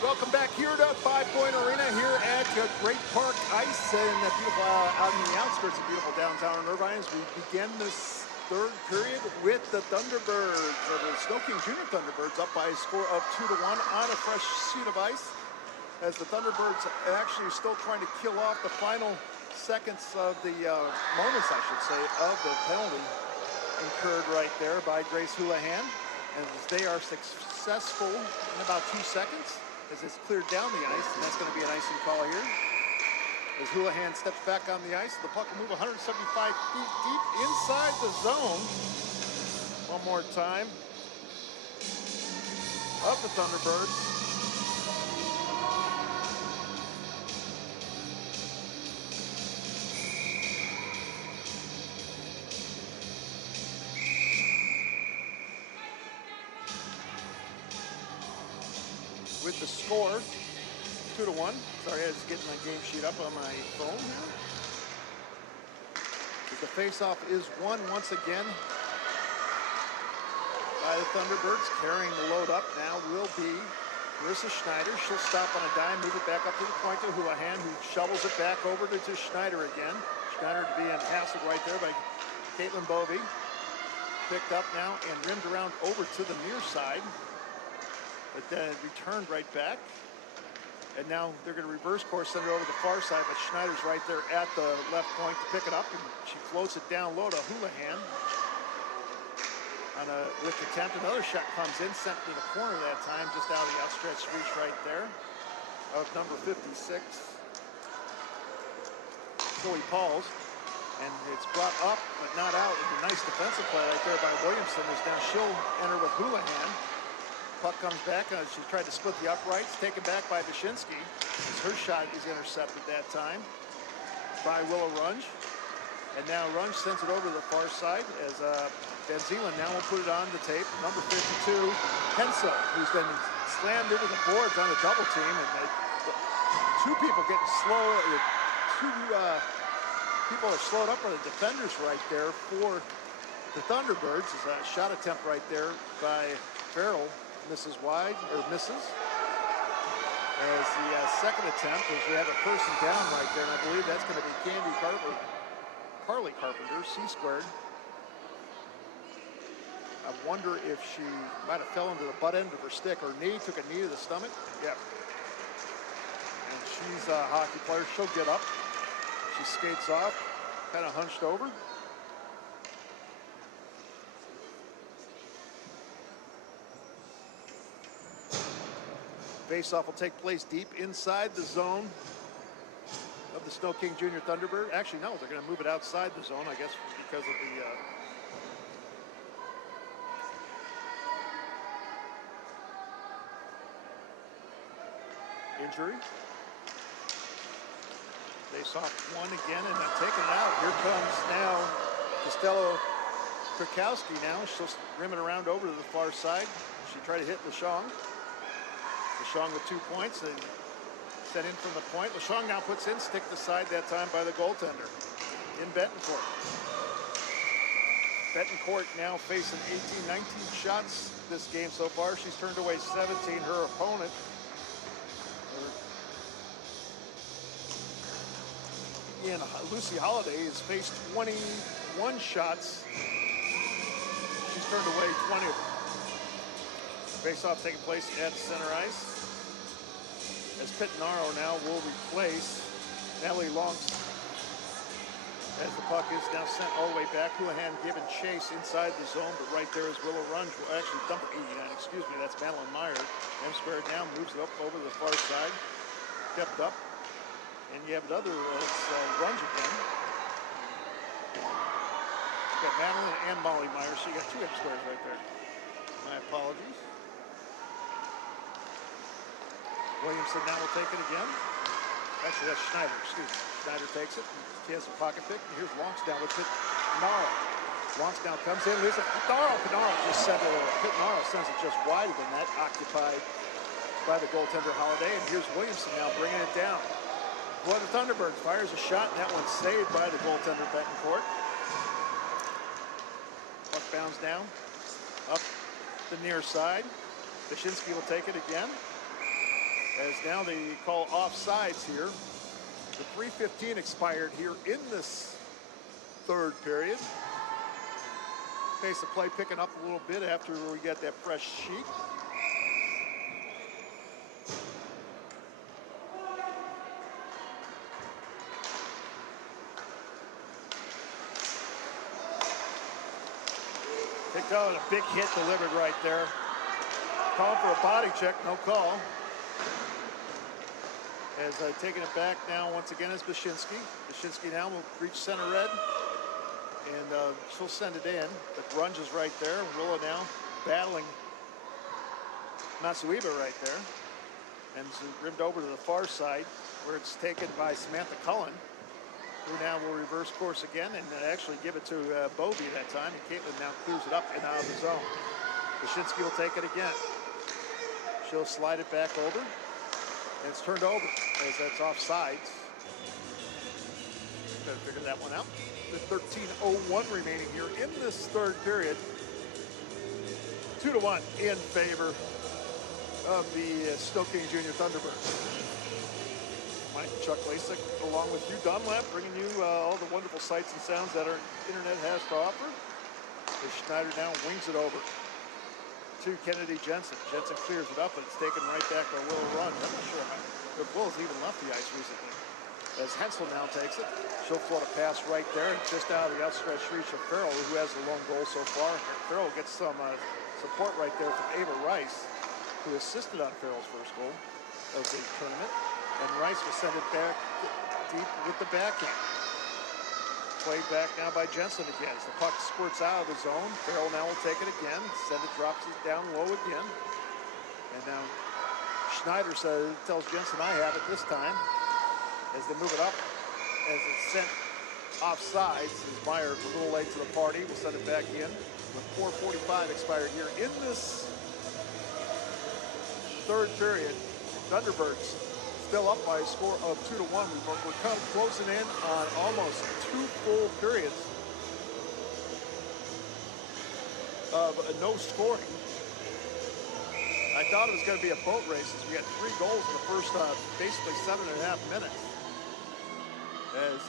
Welcome back here to Five Point Arena here at Great Park Ice and beautiful out in the outskirts of beautiful downtown Irvine as we begin this third period with the Thunderbirds, or the sno-king Junior Thunderbirds, up by a score of 2-1 on a fresh sheet of ice, as the Thunderbirds actually still trying to kill off the final seconds of the moments, I should say, of the penalty incurred right there by Grace Houlihan, and they are successful in about 2 seconds as it's cleared down the ice, and that's going to be an icing call here. As Houlihan steps back on the ice, the puck will move 175 feet deep inside the zone. One more time of the Thunderbirds. With the score, 2-1. Sorry, I was getting my game sheet up on my phone here. As the faceoff is won once again by the Thunderbirds. Carrying the load up now will be Marissa Schneider. She'll stop on a dime, move it back up to the point to Houlihan, who shovels it back over to Schneider again. Schneider to be hassled right there by Caitlin Bovey. Picked up now and rimmed around over to the near side, but then returned right back. And now they're going to reverse course, send it over the far side, but Schneider's right there at the left point to pick it up, and she floats it down low to Houlihan. On a lift attempt, another shot comes in, sent to the corner that time, just out of the outstretched reach right there of number 56, Chloe Pauls. And it's brought up, but not out. It's a nice defensive play right there by Williamson. As now she'll enter with Houlihan. Puck comes back, and she tried to split the uprights, taken back by Wyshynski. Her shot is intercepted that time by Willow Runge. And now Runge sends it over to the far side as Van Zeeland now will put it on the tape. Number 52, Hensel, who's been slammed into the boards on a double team. And two people getting slow. Two people are slowed up by the defenders right there for the Thunderbirds. Is a shot attempt right there by Farrell. Misses wide, or misses. As the second attempt, as we have a person down right there, and I believe that's going to be Carly Carpenter, C-squared. I wonder if she might have fell into the butt end of her stick. Her knee, took a knee to the stomach. Yep. And she's a hockey player. She'll get up. She skates off, kind of hunched over. Faceoff will take place deep inside the zone of the sno-king Junior Thunderbird. Actually, no, they're going to move it outside the zone, I guess, because of the injury. Faceoff won again, and then taking it out. Here comes now Costello Krakowski now. She'll rim it around over to the far side. She tried to hit Lashong. Lashong with 2 points and sent in from the point. Lashong now puts in, stick to side that time by the goaltender in Betancourt. Betancourt now facing 18, 19 shots this game so far. She's turned away 17. Her opponent, Lucy Holiday, has faced 21 shots. She's turned away 20 of them. Face-off taking place at center ice. As Pittenaro now will replace Natalie Longs. As the puck is now sent all the way back. Houlihan giving chase inside the zone, but right there is Willow Runge. Well, actually, number 89, excuse me, that's Madeline Meyer. M-squared now moves it up over the far side. Kept up. And you have another, it's Runge again. You've got Madeline and Molly Meyer, so you got 2 M-squares right there. My apologies. Williamson now will take it again. Actually, that's Schneider, excuse me. Schneider takes it. She has a pocket pick. And here's Lonsdown with Pittenaro. Lonsdown comes in. There's a Pittenaro just sent it. Pittenaro sends it just wider than that, occupied by the goaltender Holiday. And here's Williamson now bringing it down. Well, the Thunderbirds fires a shot, and that one's saved by the goaltender Betancourt. Puck bounds down, up the near side. Wyshynski will take it again. As now they call offsides here. The 3:15 expired here in this third period. pace of play picking up a little bit after we get that fresh sheet. Picked out a big hit delivered right there. Call for a body check, no call. As taking it back now once again is Bashinsky. Bashinsky now will reach center red. And she'll send it in. The grunge is right there. Willa now battling Masuiba right there. And it's rimmed over to the far side where it's taken by Samantha Cullen, who now will reverse course again and actually give it to Bovey that time. And Caitlin now clears it up and out of the zone. Bashinsky will take it again. She'll slide it back over. And it's turned over as that's offsides. Gotta figure that one out. The 13:01 remaining here in this third period. 2-1 in favor of the sno-king Junior Thunderbirds. Mike and Chuck Lasik along with Hugh Dunlap, bringing you all the wonderful sights and sounds that our internet has to offer. As Schneider now wings it over to Kennedy Jensen. Jensen clears it up, but it's taken right back by Will Runge. I'm not sure if Will's even left the ice recently. As Hensel now takes it, she'll float a pass right there, and just out of the outstretched reach of Farrell, who has the lone goal so far. Farrell gets some support right there from Ava Rice, who assisted on Farrell's first goal of the tournament. And Rice will send it back deep with the backhand. Played back now by Jensen again. As the puck squirts out of the zone, Farrell now will take it again. Drops it down low again. And now Schneider tells Jensen, I have it this time. As they move it up, as it's sent offsides, as Meyer, a little late to the party, will send it back in with 4:45 expired here in this third period. Thunderbirds still up by a score of 2-1. We're kind of closing in on almost 2 full periods of no scoring. I thought it was going to be a boat race as we had 3 goals in the first basically 7.5 minutes. As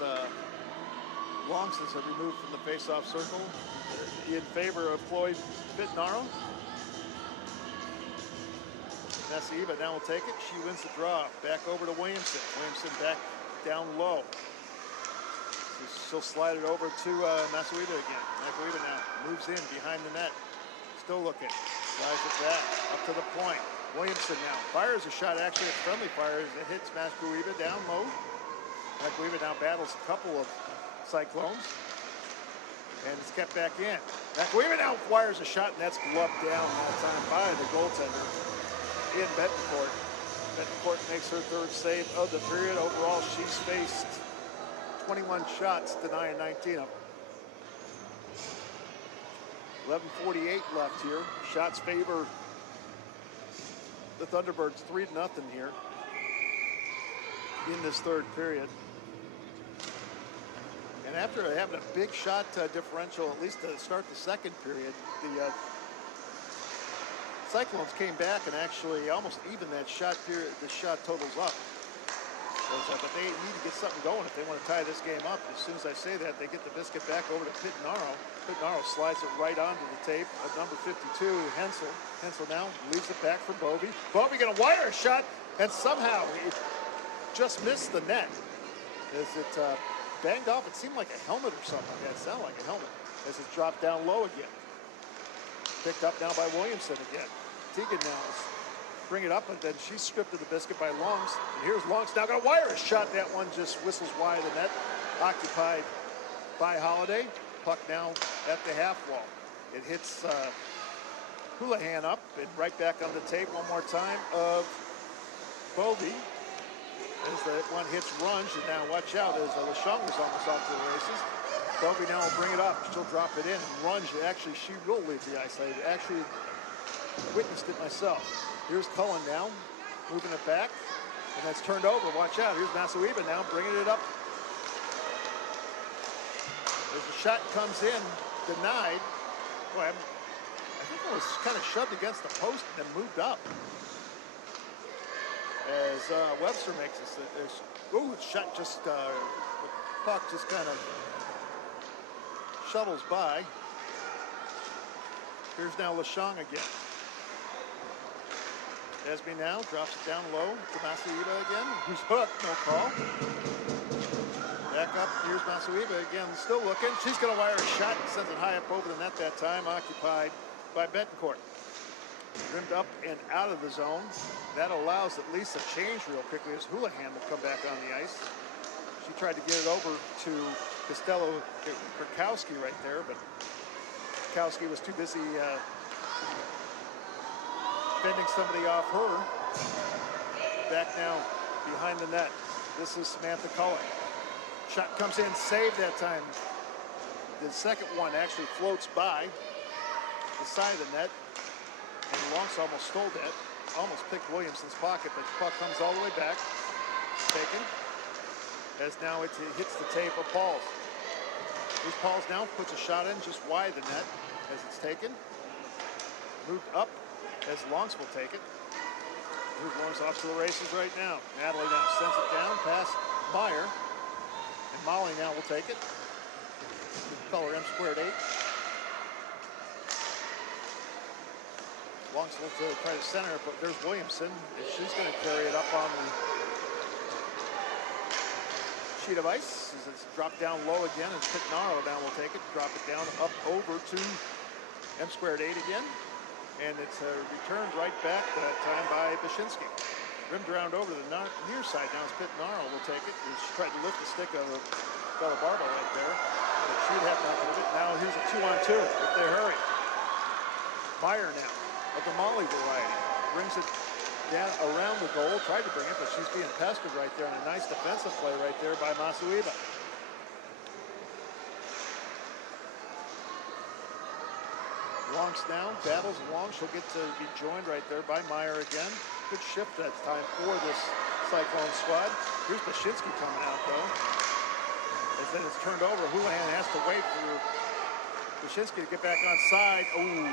Longstons are removed from the face-off circle in favor of Floyd Bitnaro. Masiva now will take it. She wins the draw. Back over to Williamson. Williamson back down low. So she'll slide it over to Masuiba again. Masuiba now moves in behind the net. Still looking. Slides it back up to the point. Williamson now fires a shot. Actually, it's friendly fire as it hits Masuiba down low. Masuiba now battles a couple of Cyclones. And it's kept back in. Masuiba now fires a shot, and that's gloved down that time by the goaltender in Betancourt. Betancourt makes her 3rd save of the period. Overall, she's faced 21 shots, denying 19 of them. 11:48 left here. Shots favor the Thunderbirds 3-0 here in this third period. And after having a big shot differential, at least to start the second period, the Cyclones came back and actually almost evened that shot period, the shot totals up. But they need to get something going if they want to tie this game up. As soon as I say that, they get the biscuit back over to Pitnaro. Pitnaro slides it right onto the tape of number 52, Hensel. Hensel now leaves it back for Bovey. Bovey gonna wire a shot, and somehow it just missed the net. As it banged off, it seemed like a helmet or something like that. It sounded like a helmet. As it dropped down low again. Picked up now by Williamson again. Teagan now is bring it up, and then she's stripped of the biscuit by Longs. And here's Longs now gonna wire a shot. That one just whistles wide of the net. Occupied by Holiday. Puck now at the half wall. It hits Houlihan up and right back on the tape one more time of Bovey. As that one hits Runge, and now watch out as LeChong was almost off to the races. Bovey now will bring it up. She'll drop it in. And Runge, actually, she will leave the ice. I actually witnessed it myself. Here's Cullen now, moving it back, and that's turned over. Watch out. Here's Masuiba now, bringing it up. As the shot comes in, denied. Boy, I think it was kind of shoved against the post and then moved up. As Webster makes this, ooh, the shot just, the puck just kind of shuttles by. Here's now LaShong again. Esme now drops it down low to Masuiba again, who's hooked, no call. Back up, here's Masuiba again, still looking. She's gonna wire a shot and sends it high up over the net that time, occupied by Betancourt. Rimmed up and out of the zone. That allows at least a change real quickly as Houlihan will come back on the ice. She tried to get it over to Costello Krakowski right there, but Krakowski was too busy fending somebody off her. Back now behind the net. This is Samantha Cullen. Shot comes in, saved that time. The second one actually floats by the side of the net. And Lonks almost stole that. Almost picked Williamson's pocket, but the puck comes all the way back. Taken. As now it hits the tape of Pauls. Here's Pauls now, puts a shot in just wide the net as it's taken. Moved up as Lonks will take it. Here's Lawrence off to the races right now. Natalie now sends it down past Meyer. And Molly now will take it. Color M²8. Lonks will try to center it, but there's Williamson. And she's going to carry it up on the sheet of ice. As it's dropped down low again, and Pitnaro now will take it. Drop it down up over to M²8 again. And it's returned right back that time by Bashinsky. Rimmed around over to the near side now as Pitnaro will take it. She tried to lift the stick of Bella Barbo right there. But she'd have nothing of it. Now here's a 2-on-2 if they hurry. Meyer now of the Molly variety. Brings it down around the goal. Tried to bring it, but she's being pestered right there. And a nice defensive play right there by Masuiba. Lonks now battles along. She'll get to be joined right there by Meyer again. Good shift that time for this Cyclone squad. Here's Bashinsky coming out though. As then it's turned over. Houlihan has to wait for Bashinsky to get back on side. Ooh.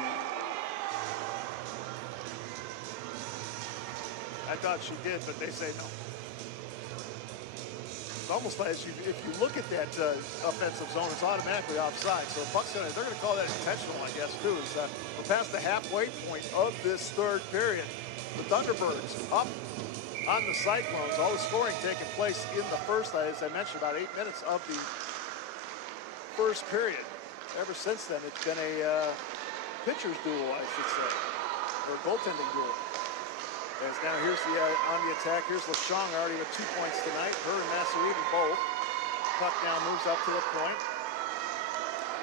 I thought she did, but they say no. It's almost like if you look at that offensive zone, it's automatically offside. So they're going to call that intentional, I guess, too. We're past the halfway point of this third period. The Thunderbirds up on the Cyclones. All the scoring taking place in the first, as I mentioned, about 8 minutes of the first period. Ever since then, it's been a pitcher's duel, I should say, or a goaltending duel. As now here's the on the attack. Here's LaShong already with 2 points tonight. Her and Masuiba both. Puck now moves up to the point.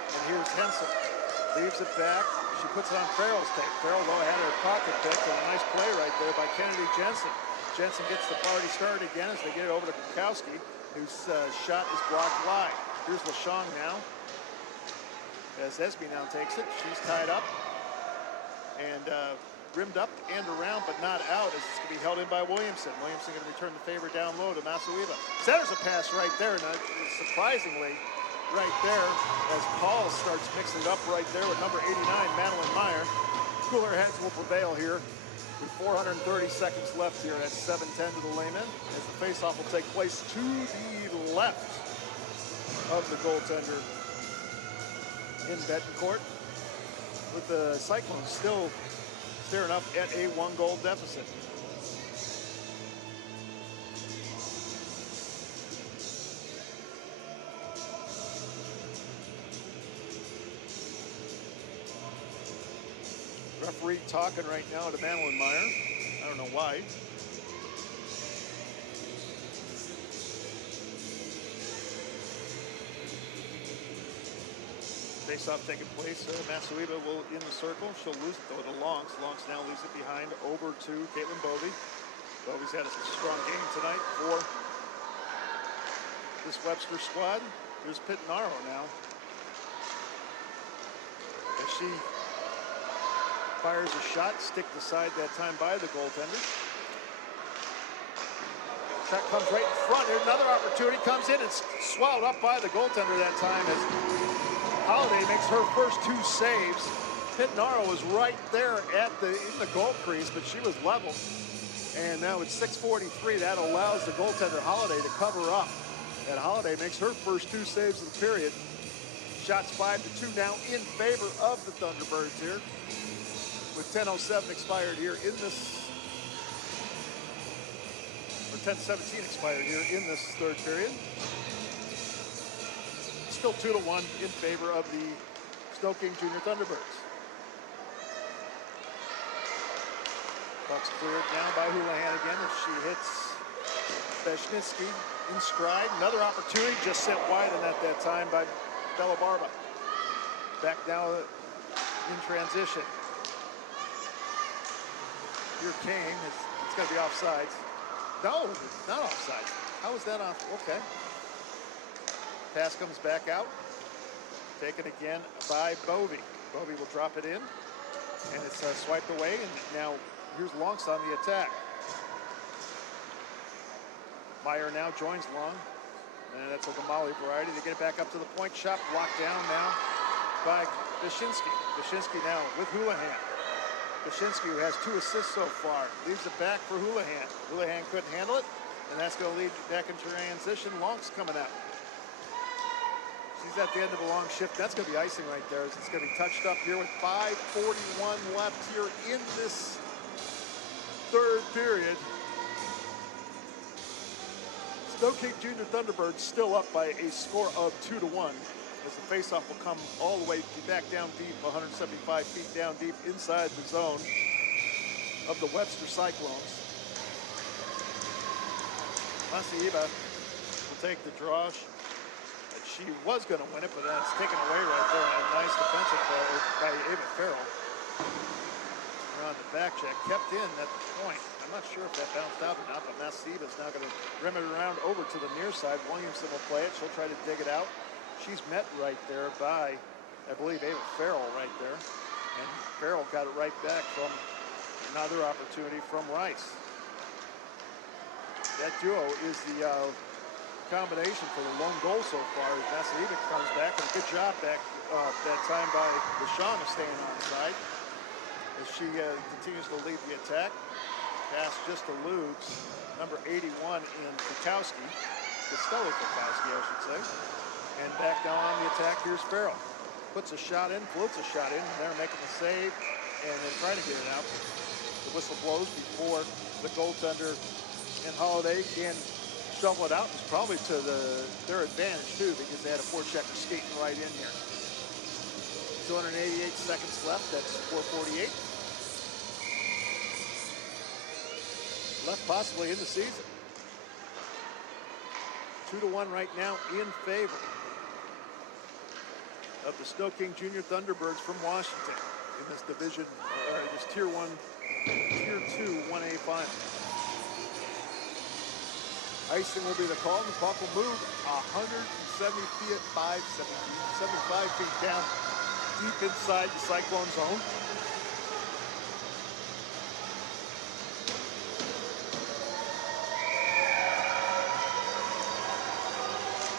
And here's Henson. Leaves it back. She puts it on Farrell's tape. Farrell though had her pocket picked, and a nice play right there by Kennedy Jensen. Jensen gets the party started again as they get it over to Krakowski, whose shot is blocked wide. Here's LaShong now. As Esme now takes it. She's tied up. And rimmed up and around, but not out, as it's going to be held in by Williamson. Williamson going to return the favor down low to Masuiba. Centers a pass right there, and surprisingly, right there, as Paul starts mixing it up right there with number 89, Madeline Meyer. Cooler heads will prevail here with 430 seconds left here at 7:10 to the layman, as the faceoff will take place to the left of the goaltender in Betancourt, with the Cyclones still staring up at a 1-goal deficit. Referee talking right now to Madeline Meyer. I don't know why. Face-off taking place. Masuiba will in the circle. She'll lose it though to Lonks. Lonks now leaves it behind over to Caitlin Bovey. Bovey's had a strong game tonight for this Webster squad. Here's Pitnaro now. As she fires a shot, sticked aside that time by the goaltender. Shot comes right in front. There's another opportunity. Comes in and swallowed up by the goaltender that time as Holiday makes her first 2 saves. Pitnaro was right there in the goal crease, but she was level. And now it's 6:43. That allows the goaltender Holiday to cover up. And Holiday makes her first 2 saves of the period. Shots 5-2 now in favor of the Thunderbirds here, with 10:07 expired here in this, or 10:17 expired here in this third period. Still 2-1 in favor of the sno-king Junior Thunderbirds. Puck's cleared now by Houlihan again as she hits Beshinski in stride. Another opportunity, just sent wide and at that time by Bella Barba. Back now in transition. Here Kane, it's going to be offsides. No, it's not offsides. How is that off? Okay. Pass comes back out. Taken again by Bovey. Bovey will drop it in. And it's swiped away. And now here's Lonks on the attack. Meyer now joins Long. And that's a Gamali variety. They get it back up to the point. Shot blocked down now by Beshinski. Beshinski now with Houlihan. Beshinski, who has 2 assists so far, leaves it back for Houlihan. Houlihan couldn't handle it. And that's going to lead back in transition. Long's coming out. She's at the end of a long shift. That's going to be icing right there. It's going to be touched up here with 5:41 left here in this third period. sno-king Junior Thunderbirds still up by a score of 2-1 as the faceoff will come all the way back down deep, 175 feet down deep inside the zone of the Webster Cyclones. Masiiba will take the draw. She was going to win it, but that's taken away right there. And a nice defensive play by Ava Farrell. On the back check, kept in at the point. I'm not sure if that bounced out or not, but Masiiba is now going to rim it around over to the near side. Williamson will play it. She'll try to dig it out. She's met right there by, I believe, Ava Farrell right there. And Farrell got it right back from another opportunity from Rice. That duo is the combination for the lone goal so far as Masiiba comes back, and a good job back that time by LaShawn of staying on side as she continues to lead the attack. Pass just eludes number 81 in Kukowski, Costello Kukowski, I should say. And back now on the attack, here's Farrell. Puts a shot in, floats a shot in, and they're making the save, and then trying to get it out. The whistle blows before the goaltender and Holiday can shovel it out. It's probably to their advantage too, because they had a forechecker skating right in here. 288 seconds left. That's 4:48 left, possibly in the season. 2-1 right now in favor of the sno-king Junior Thunderbirds from Washington in this division, or this Tier 1, Tier 2 1A final. Icing will be the call, and the puck will move 175 feet down deep inside the Cyclone zone.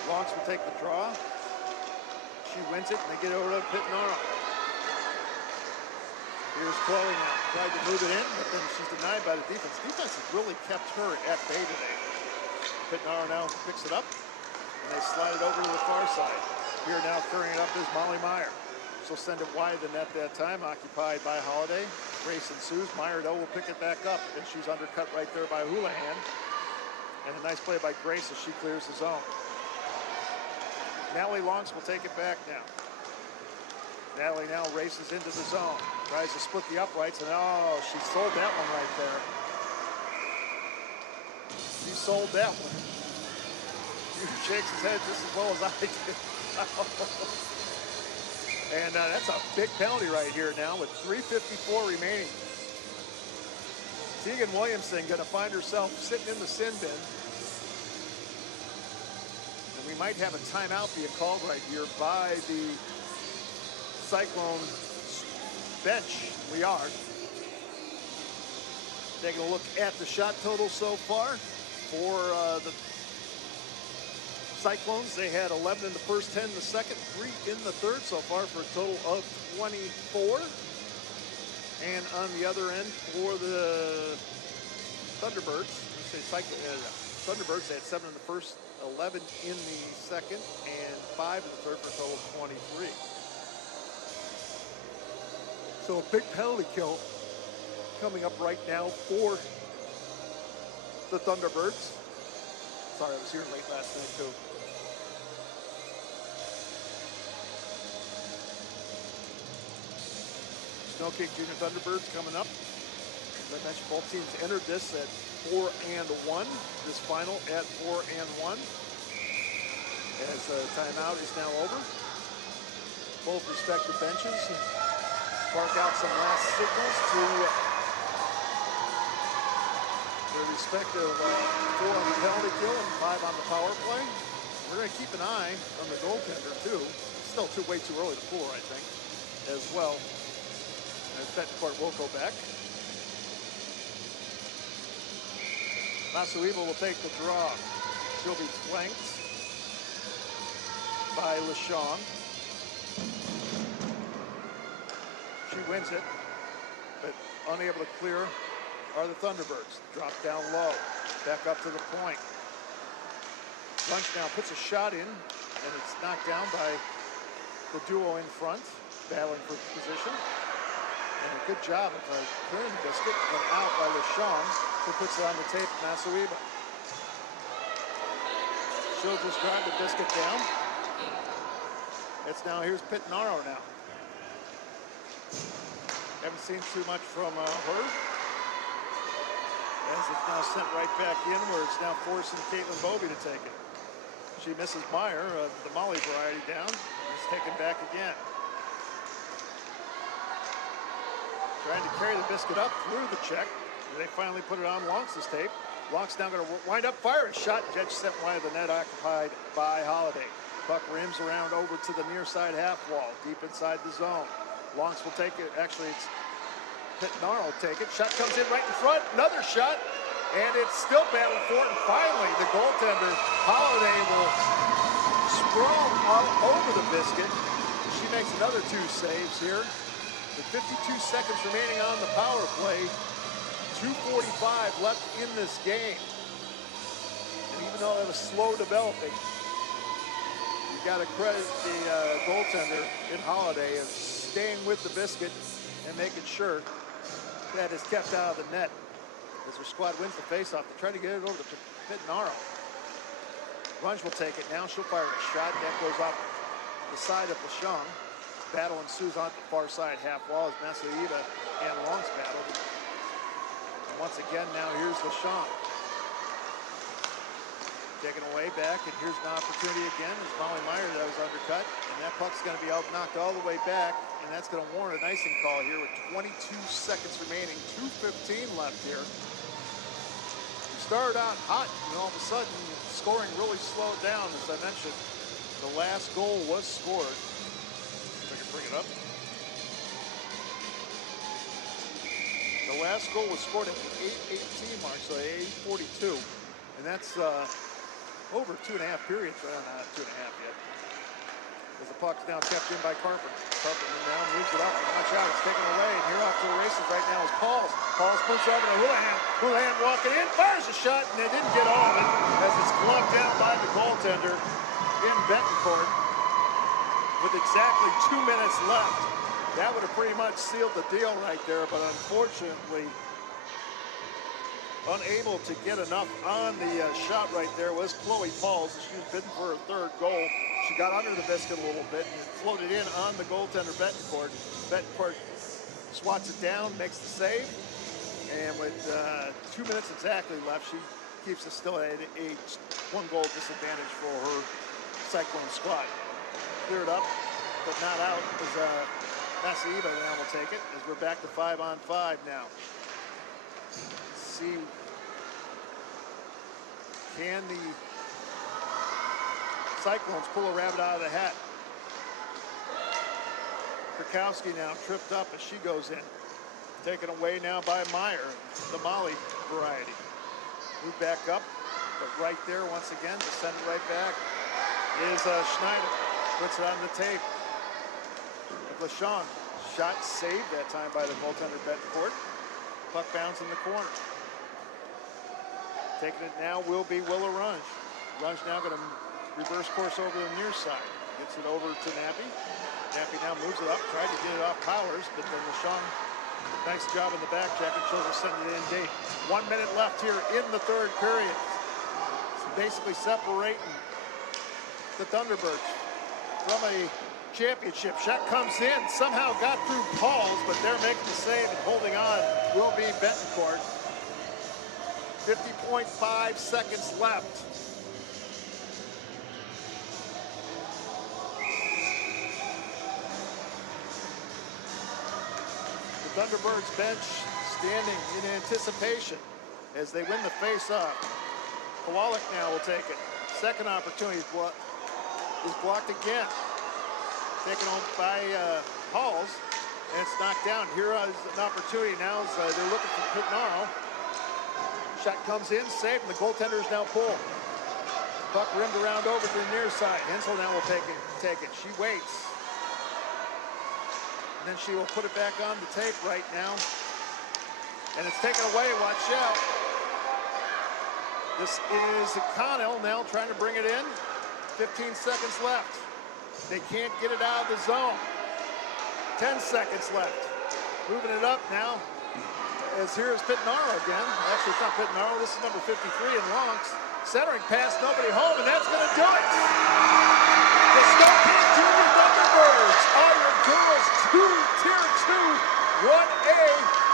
Lonks will take the draw. She wins it, and they get over to Pitnaro. Here's Chloe now. Tried to move it in, but then she's denied by the defense. Defense has really kept her at bay today. Pitnaro now picks it up, and they slide it over to the far side. Here now carrying it up is Molly Meyer. She'll send it wide the net that time, occupied by Holiday. Race ensues. Meyer, though, will pick it back up, and she's undercut right there by Houlihan. And a nice play by Grace as she clears the zone. Natalie Lonks will take it back now. Natalie now races into the zone. Tries to split the uprights, and oh, she sold that one right there. He sold that one. He shakes his head just as well as I did. And that's a big penalty right here now with 3:54 remaining. Tegan Williamson going to find herself sitting in the sin bin. And we might have a timeout being called right here by the Cyclone bench. We are. Taking a look at the shot total so far for the Cyclones. They had 11 in the first, 10 in the second, 3 in the third so far for a total of 24. And on the other end for the Thunderbirds, Thunderbirds, they had 7 in the first, 11 in the second and 5 in the third for a total of 23. So a big penalty kill coming up right now for the Thunderbirds. Sorry, I was here late last night too. Sno-king Junior Thunderbirds coming up. As I mentioned, both teams entered this at 4-1. This final at 4-1. As the timeout is now over. Both respective benches mark out some last signals to their respective 4 on the penalty kill and 5 on the power play. We're going to keep an eye on the goaltender too. It's still way too early to pull, I think, as well. As Betancourt will go back. Masuiba will take the draw. She'll be flanked by LeSean. She wins it, but unable to clear are the Thunderbirds. Drop down low, back up to the point. Lunch now puts a shot in, and it's knocked down by the duo in front, battling for position. And a good job of clearing the biscuit, went out by LeSean, who puts it on the tape, Masuiba. She'll just drive the biscuit down. It's now, here's Pitnaro now. Haven't seen too much from her. As it's now sent right back in, where it's now forcing Caitlin Bobey to take it. She misses Meyer, the Molly variety, down. It's taken back again. Trying to carry the biscuit up through the check. They finally put it on Lonks' tape. Lonks now going to wind up, fire a shot. Judge sent wide of the net, occupied by Holiday. Puck rims around over to the near side half wall, deep inside the zone. Lonks will take it. Actually, it's Pitnaro will take it. Shot comes in right in front. Another shot. And it's still battling for it. And finally, the goaltender, Holiday, will sprawl all over the biscuit. She makes another 2 saves here. With 52 seconds remaining on the power play. 2:45 left in this game. And even though it was slow developing, you got to credit the goaltender in Holiday of staying with the biscuit and making sure that it's kept out of the net. As her squad wins the faceoff, they try to get it over to Pitnaro. Runge will take it now. She'll fire a shot. That goes off the side of LeSean. Battle ensues on the far side half wall as Masuiba and Longs battle. And once again, now here's LeSean. Taken away back, and here's an opportunity again. It's Molly Meyer that was undercut, and that puck's going to be out knocked all the way back, and that's going to warrant an icing call here with 22 seconds remaining, 2:15 left here. We started out hot, and all of a sudden, scoring really slowed down. As I mentioned, the last goal was scored. If I can bring it up. The last goal was scored at the 8:18 mark, so 8:42, and that's over 2.5 periods, right on 2.5 yet. As the puck's now kept in by Carpenter. Carpenter now moves it up, and watch out, it's taken away. And here off to the races right now is Pauls. Pauls moves over to Houlihan. Houlihan walking in, fires a shot, and they didn't get all of it as it's gloved down by the goaltender in Betancourt. With exactly 2 minutes left, that would have pretty much sealed the deal right there, but unfortunately, unable to get enough on the shot right there was Chloe Pauls. She was bidding for her 3rd goal. She got under the biscuit a little bit and floated in on the goaltender Betancourt. Betancourt swats it down, makes the save, and with 2 minutes exactly left, she keeps us still at a 1-goal disadvantage for her Cyclone squad. Cleared up, but not out, as Masuiba now will take it, as we're back to 5-on-5 now. See, can the Cyclones pull a rabbit out of the hat? Krakowski now tripped up as she goes in. Taken away now by Meyer, the Molly variety. Move back up, but right there once again, to send it right back is Schneider. Puts it on the tape. LeSean, shot saved that time by the goaltender Betancourt. Puck bounce in the corner. Taking it now will be Willa Runge. Runge now going to reverse course over the near side. Gets it over to Nappy. Nappy now moves it up, tried to get it off Powers, but then LeShong, nice job in the back check and shows us sending it in deep. 1 minute left here in the third period. It's basically separating the Thunderbirds from a championship. Shot comes in, somehow got through Pauls, but they're making the save and holding on will be Betancourt. 50.5 seconds left. The Thunderbirds bench standing in anticipation as they win the face-off. Kowalik now will take it. Second opportunity is blocked again. Taken home by Halls, and it's knocked down. Here is an opportunity now as they're looking for Pitnaro. Shot comes in, saved, and the goaltender is now pulled. Puck rimmed around over to the near side. Hensel now will take it. She waits. And then she will put it back on the tape right now. And it's taken away, watch out. This is Connell now trying to bring it in. 15 seconds left. They can't get it out of the zone. 10 seconds left. Moving it up now. As here's Pitnaro again. Actually, it's not Pitnaro. This is number 53 in Lonks. Centering pass, nobody home, and that's going to do it. The sno-king Junior Thunderbirds are your girls' Tier 2 1A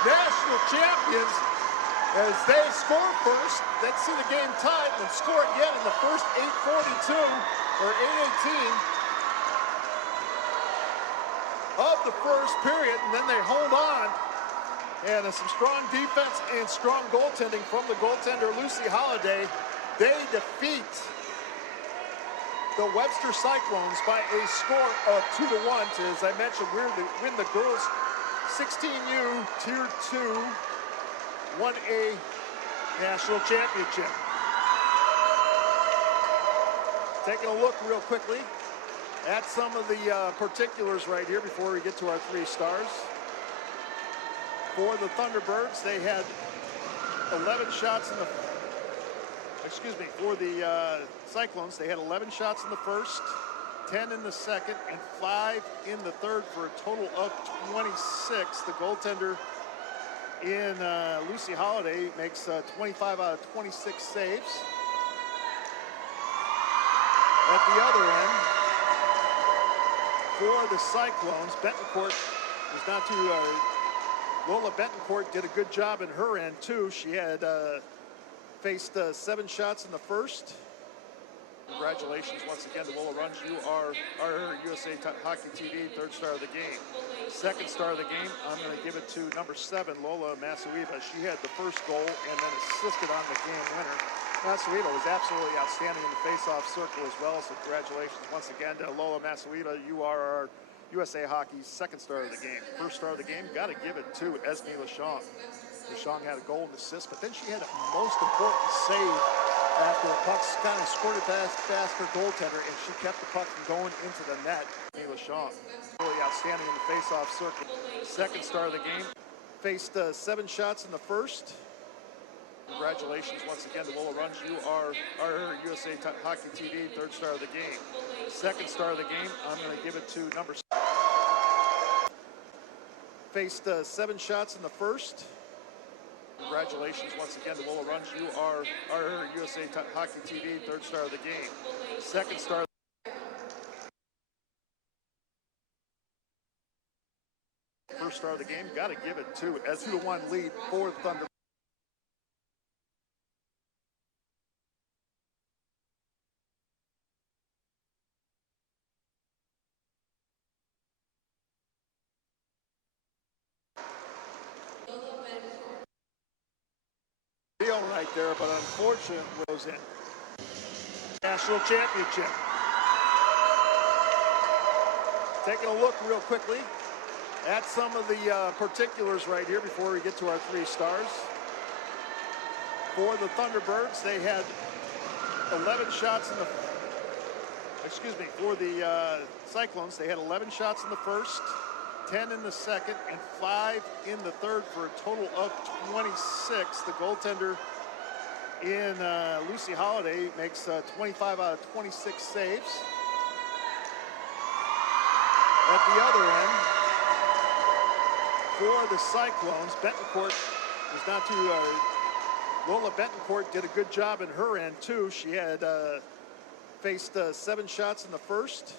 national champions. As they score first, let's see the game tied, and score again in the first 8:42 or 8:18 of the first period, and then they hold on. And some strong defense and strong goaltending from the goaltender, Lucy Holiday. They defeat the Webster Cyclones by a score of 2-1. As I mentioned, we're to win the girls 16U Tier 2 1A National Championship. Taking a look real quickly at some of the particulars right here before we get to our 3 stars. For the Thunderbirds, they had 11 shots in the, for the Cyclones, they had 11 shots in the first, 10 in the second, and 5 in the third for a total of 26. The goaltender in Lucy Holiday makes 25 out of 26 saves. At the other end, for the Cyclones, Betancourt was not too... Lola Betancourt did a good job in her end, too. She had faced 7 shots in the first. Congratulations once again to Lola Runge. You are our USA Hockey TV 3rd star of the game. 2nd star of the game, I'm going to give it to number 7, Lola Masuiva. She had the first goal and then assisted on the game winner. Masuiva was absolutely outstanding in the face-off circle as well, so congratulations once again to Lola Masuiva. You are our USA Hockey's 2nd star of the game. 1st star of the game, got to give it to Esme LeShong. LeShong had a goal and assist, but then she had a most important save after the puck kind of squirted past her goaltender, and she kept the puck from going into the net. Esme LeShong, really outstanding in the face-off circle. 2nd star of the game, faced 7 shots in the first. Congratulations once again to Lola Runge. You are our USA Hockey TV 3rd star of the game. 2nd star of the game, I'm going to give it to number 7. Faced 7 shots in the first. Congratulations once again to Lola Runge. You are our USA Hockey TV 3rd star of the game. 2nd star. 1st star of the game, got to give it to a 2-1 lead for Thunder. Right there, but unfortunately goes in. National championship. Taking a look real quickly at some of the particulars right here before we get to our 3 stars. For the Thunderbirds, they had 11 shots in the, for the Cyclones, they had 11 shots in the first, 10 in the second, and 5 in the third for a total of 26. The goaltender in Lucy Holiday makes 25 out of 26 saves. At the other end, for the Cyclones, Betancourt was not too, Lola Betancourt did a good job in her end too. She had faced 7 shots in the first.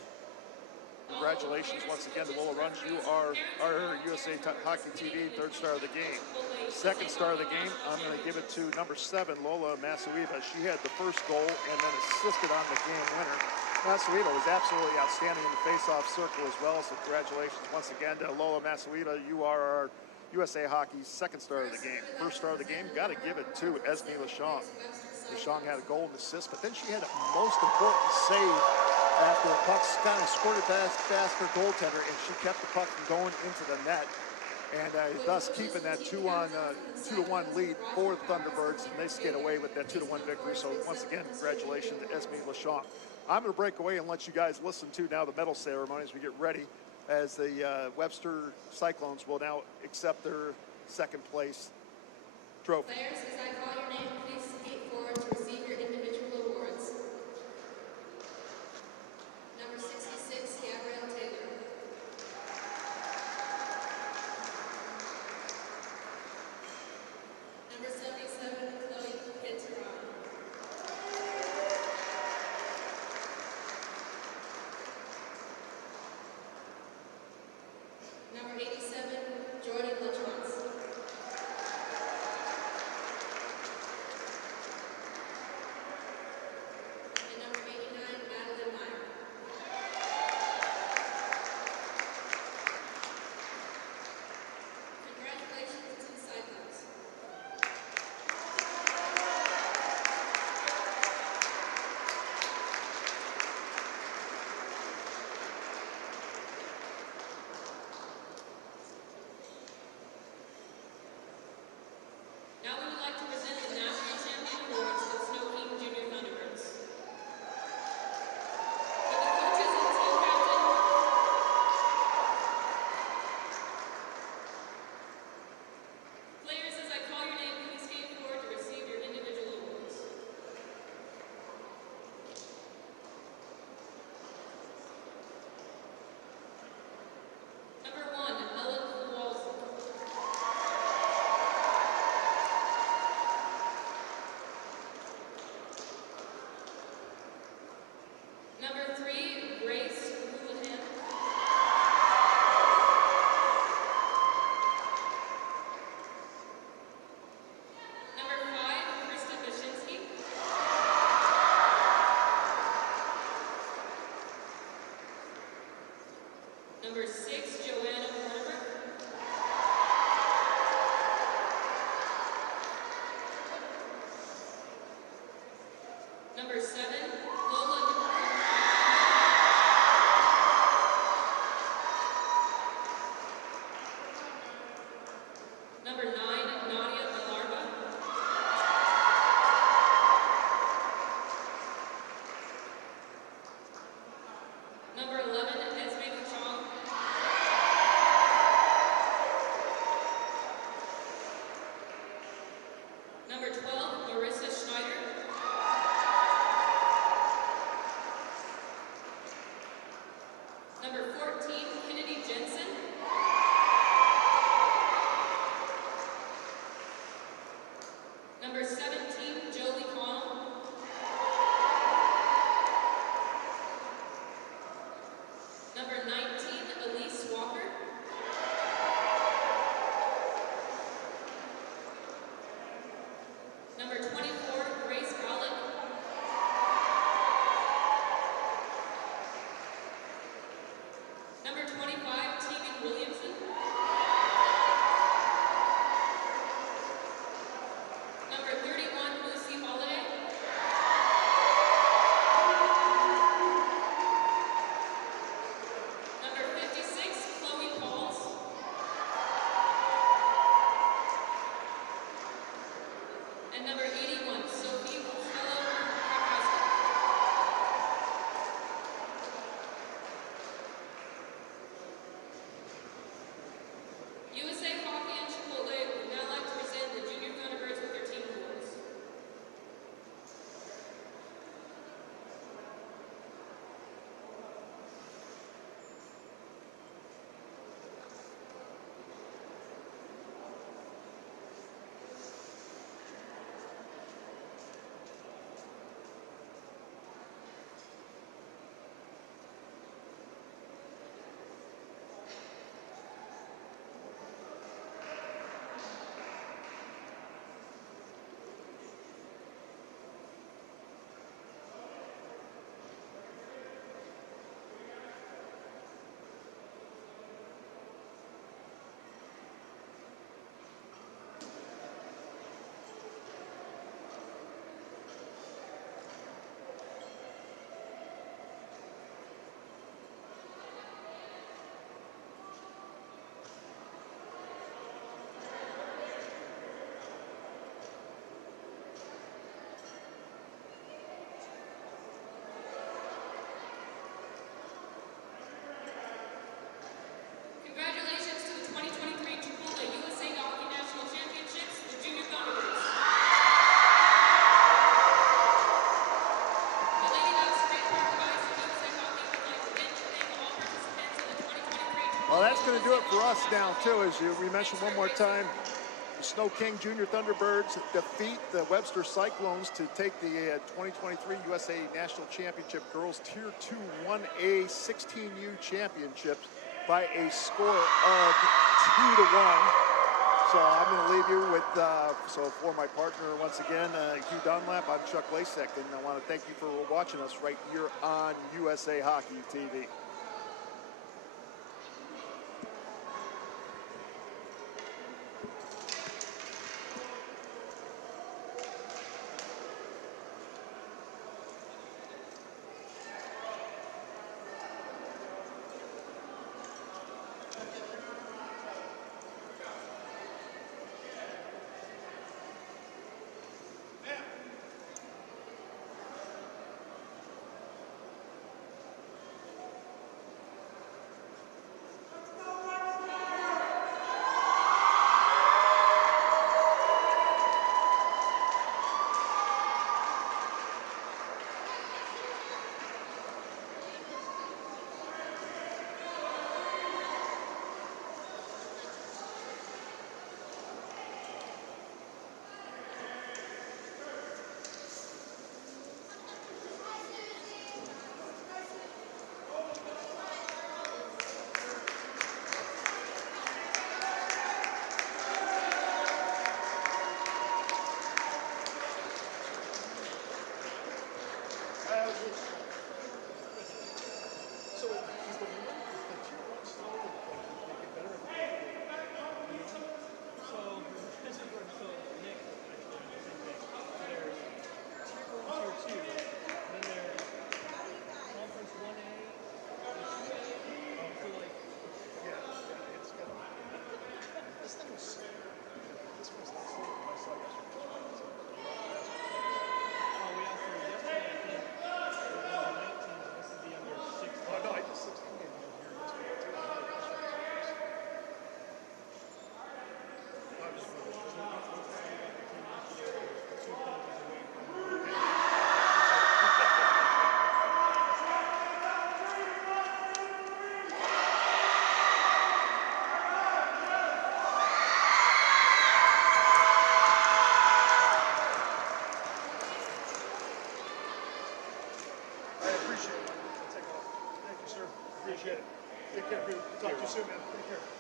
Congratulations once again to Lola Runge. You are our USA Hockey TV 3rd star of the game. 2nd star of the game, I'm going to give it to number 7, Lola Masuiva. She had the first goal and then assisted on the game winner. Masuiva was absolutely outstanding in the face-off circle as well, so congratulations once again to Lola Masuiva. You are our USA Hockey's 2nd star of the game. 1st star of the game, got to give it to Esme Lachong. Lachong had a goal and assist, but then she had a most important save after the puck kind of squirted past her goaltender, and she kept the puck from going into the net, and thus keeping that 2-1 lead for the Thunderbirds, and they skate away with that 2-1 victory. So once again, congratulations to Esme Lachong. I'm going to break away and let you guys listen to now the medal ceremony as we get ready, as the Webster Cyclones will now accept their 2nd place trophy. Players, as I call your name, please skate forward to receive your individual awards. Number 66, Gabrielle Taylor. Number 77, Chloe Pinteron. Number 87, Jordan LaChance. And number 89, Madeline Meyer. Congratulations to the Cyclones. Now we would like to present the National Champion Awards to the sno-king Junior Thunderbirds. Will the coaches and team captain players, as I call your name, please skate forward to receive your individual awards. Number 1, Ellen Kowalski. Number 3, Grace Houlihan. Number 5, Krista Bashinsky. Number 6, Joanna Porter. Number 7, Lola DePorter. Number 9, Nadia Malarba. Number 11, Esme Lachong. Number 12, Marissa Schneider. Number 14, Kennedy Jensen. Number 17, Jolie Connell. Number 19, Elise Walker. Number 24, for us now, too, as we mentioned one more time, the Sno-King Junior Thunderbirds defeat the Webster Cyclones to take the 2023 USA National Championship Girls Tier 2 1A 16U Championships by a score of 2-1. So I'm going to leave you with, so for my partner, once again, Hugh Dunlap, I'm Chuck Lasek, and I want to thank you for watching us right here on USA Hockey TV. Appreciate it. Take care, dude. Talk to you soon, man. Take care.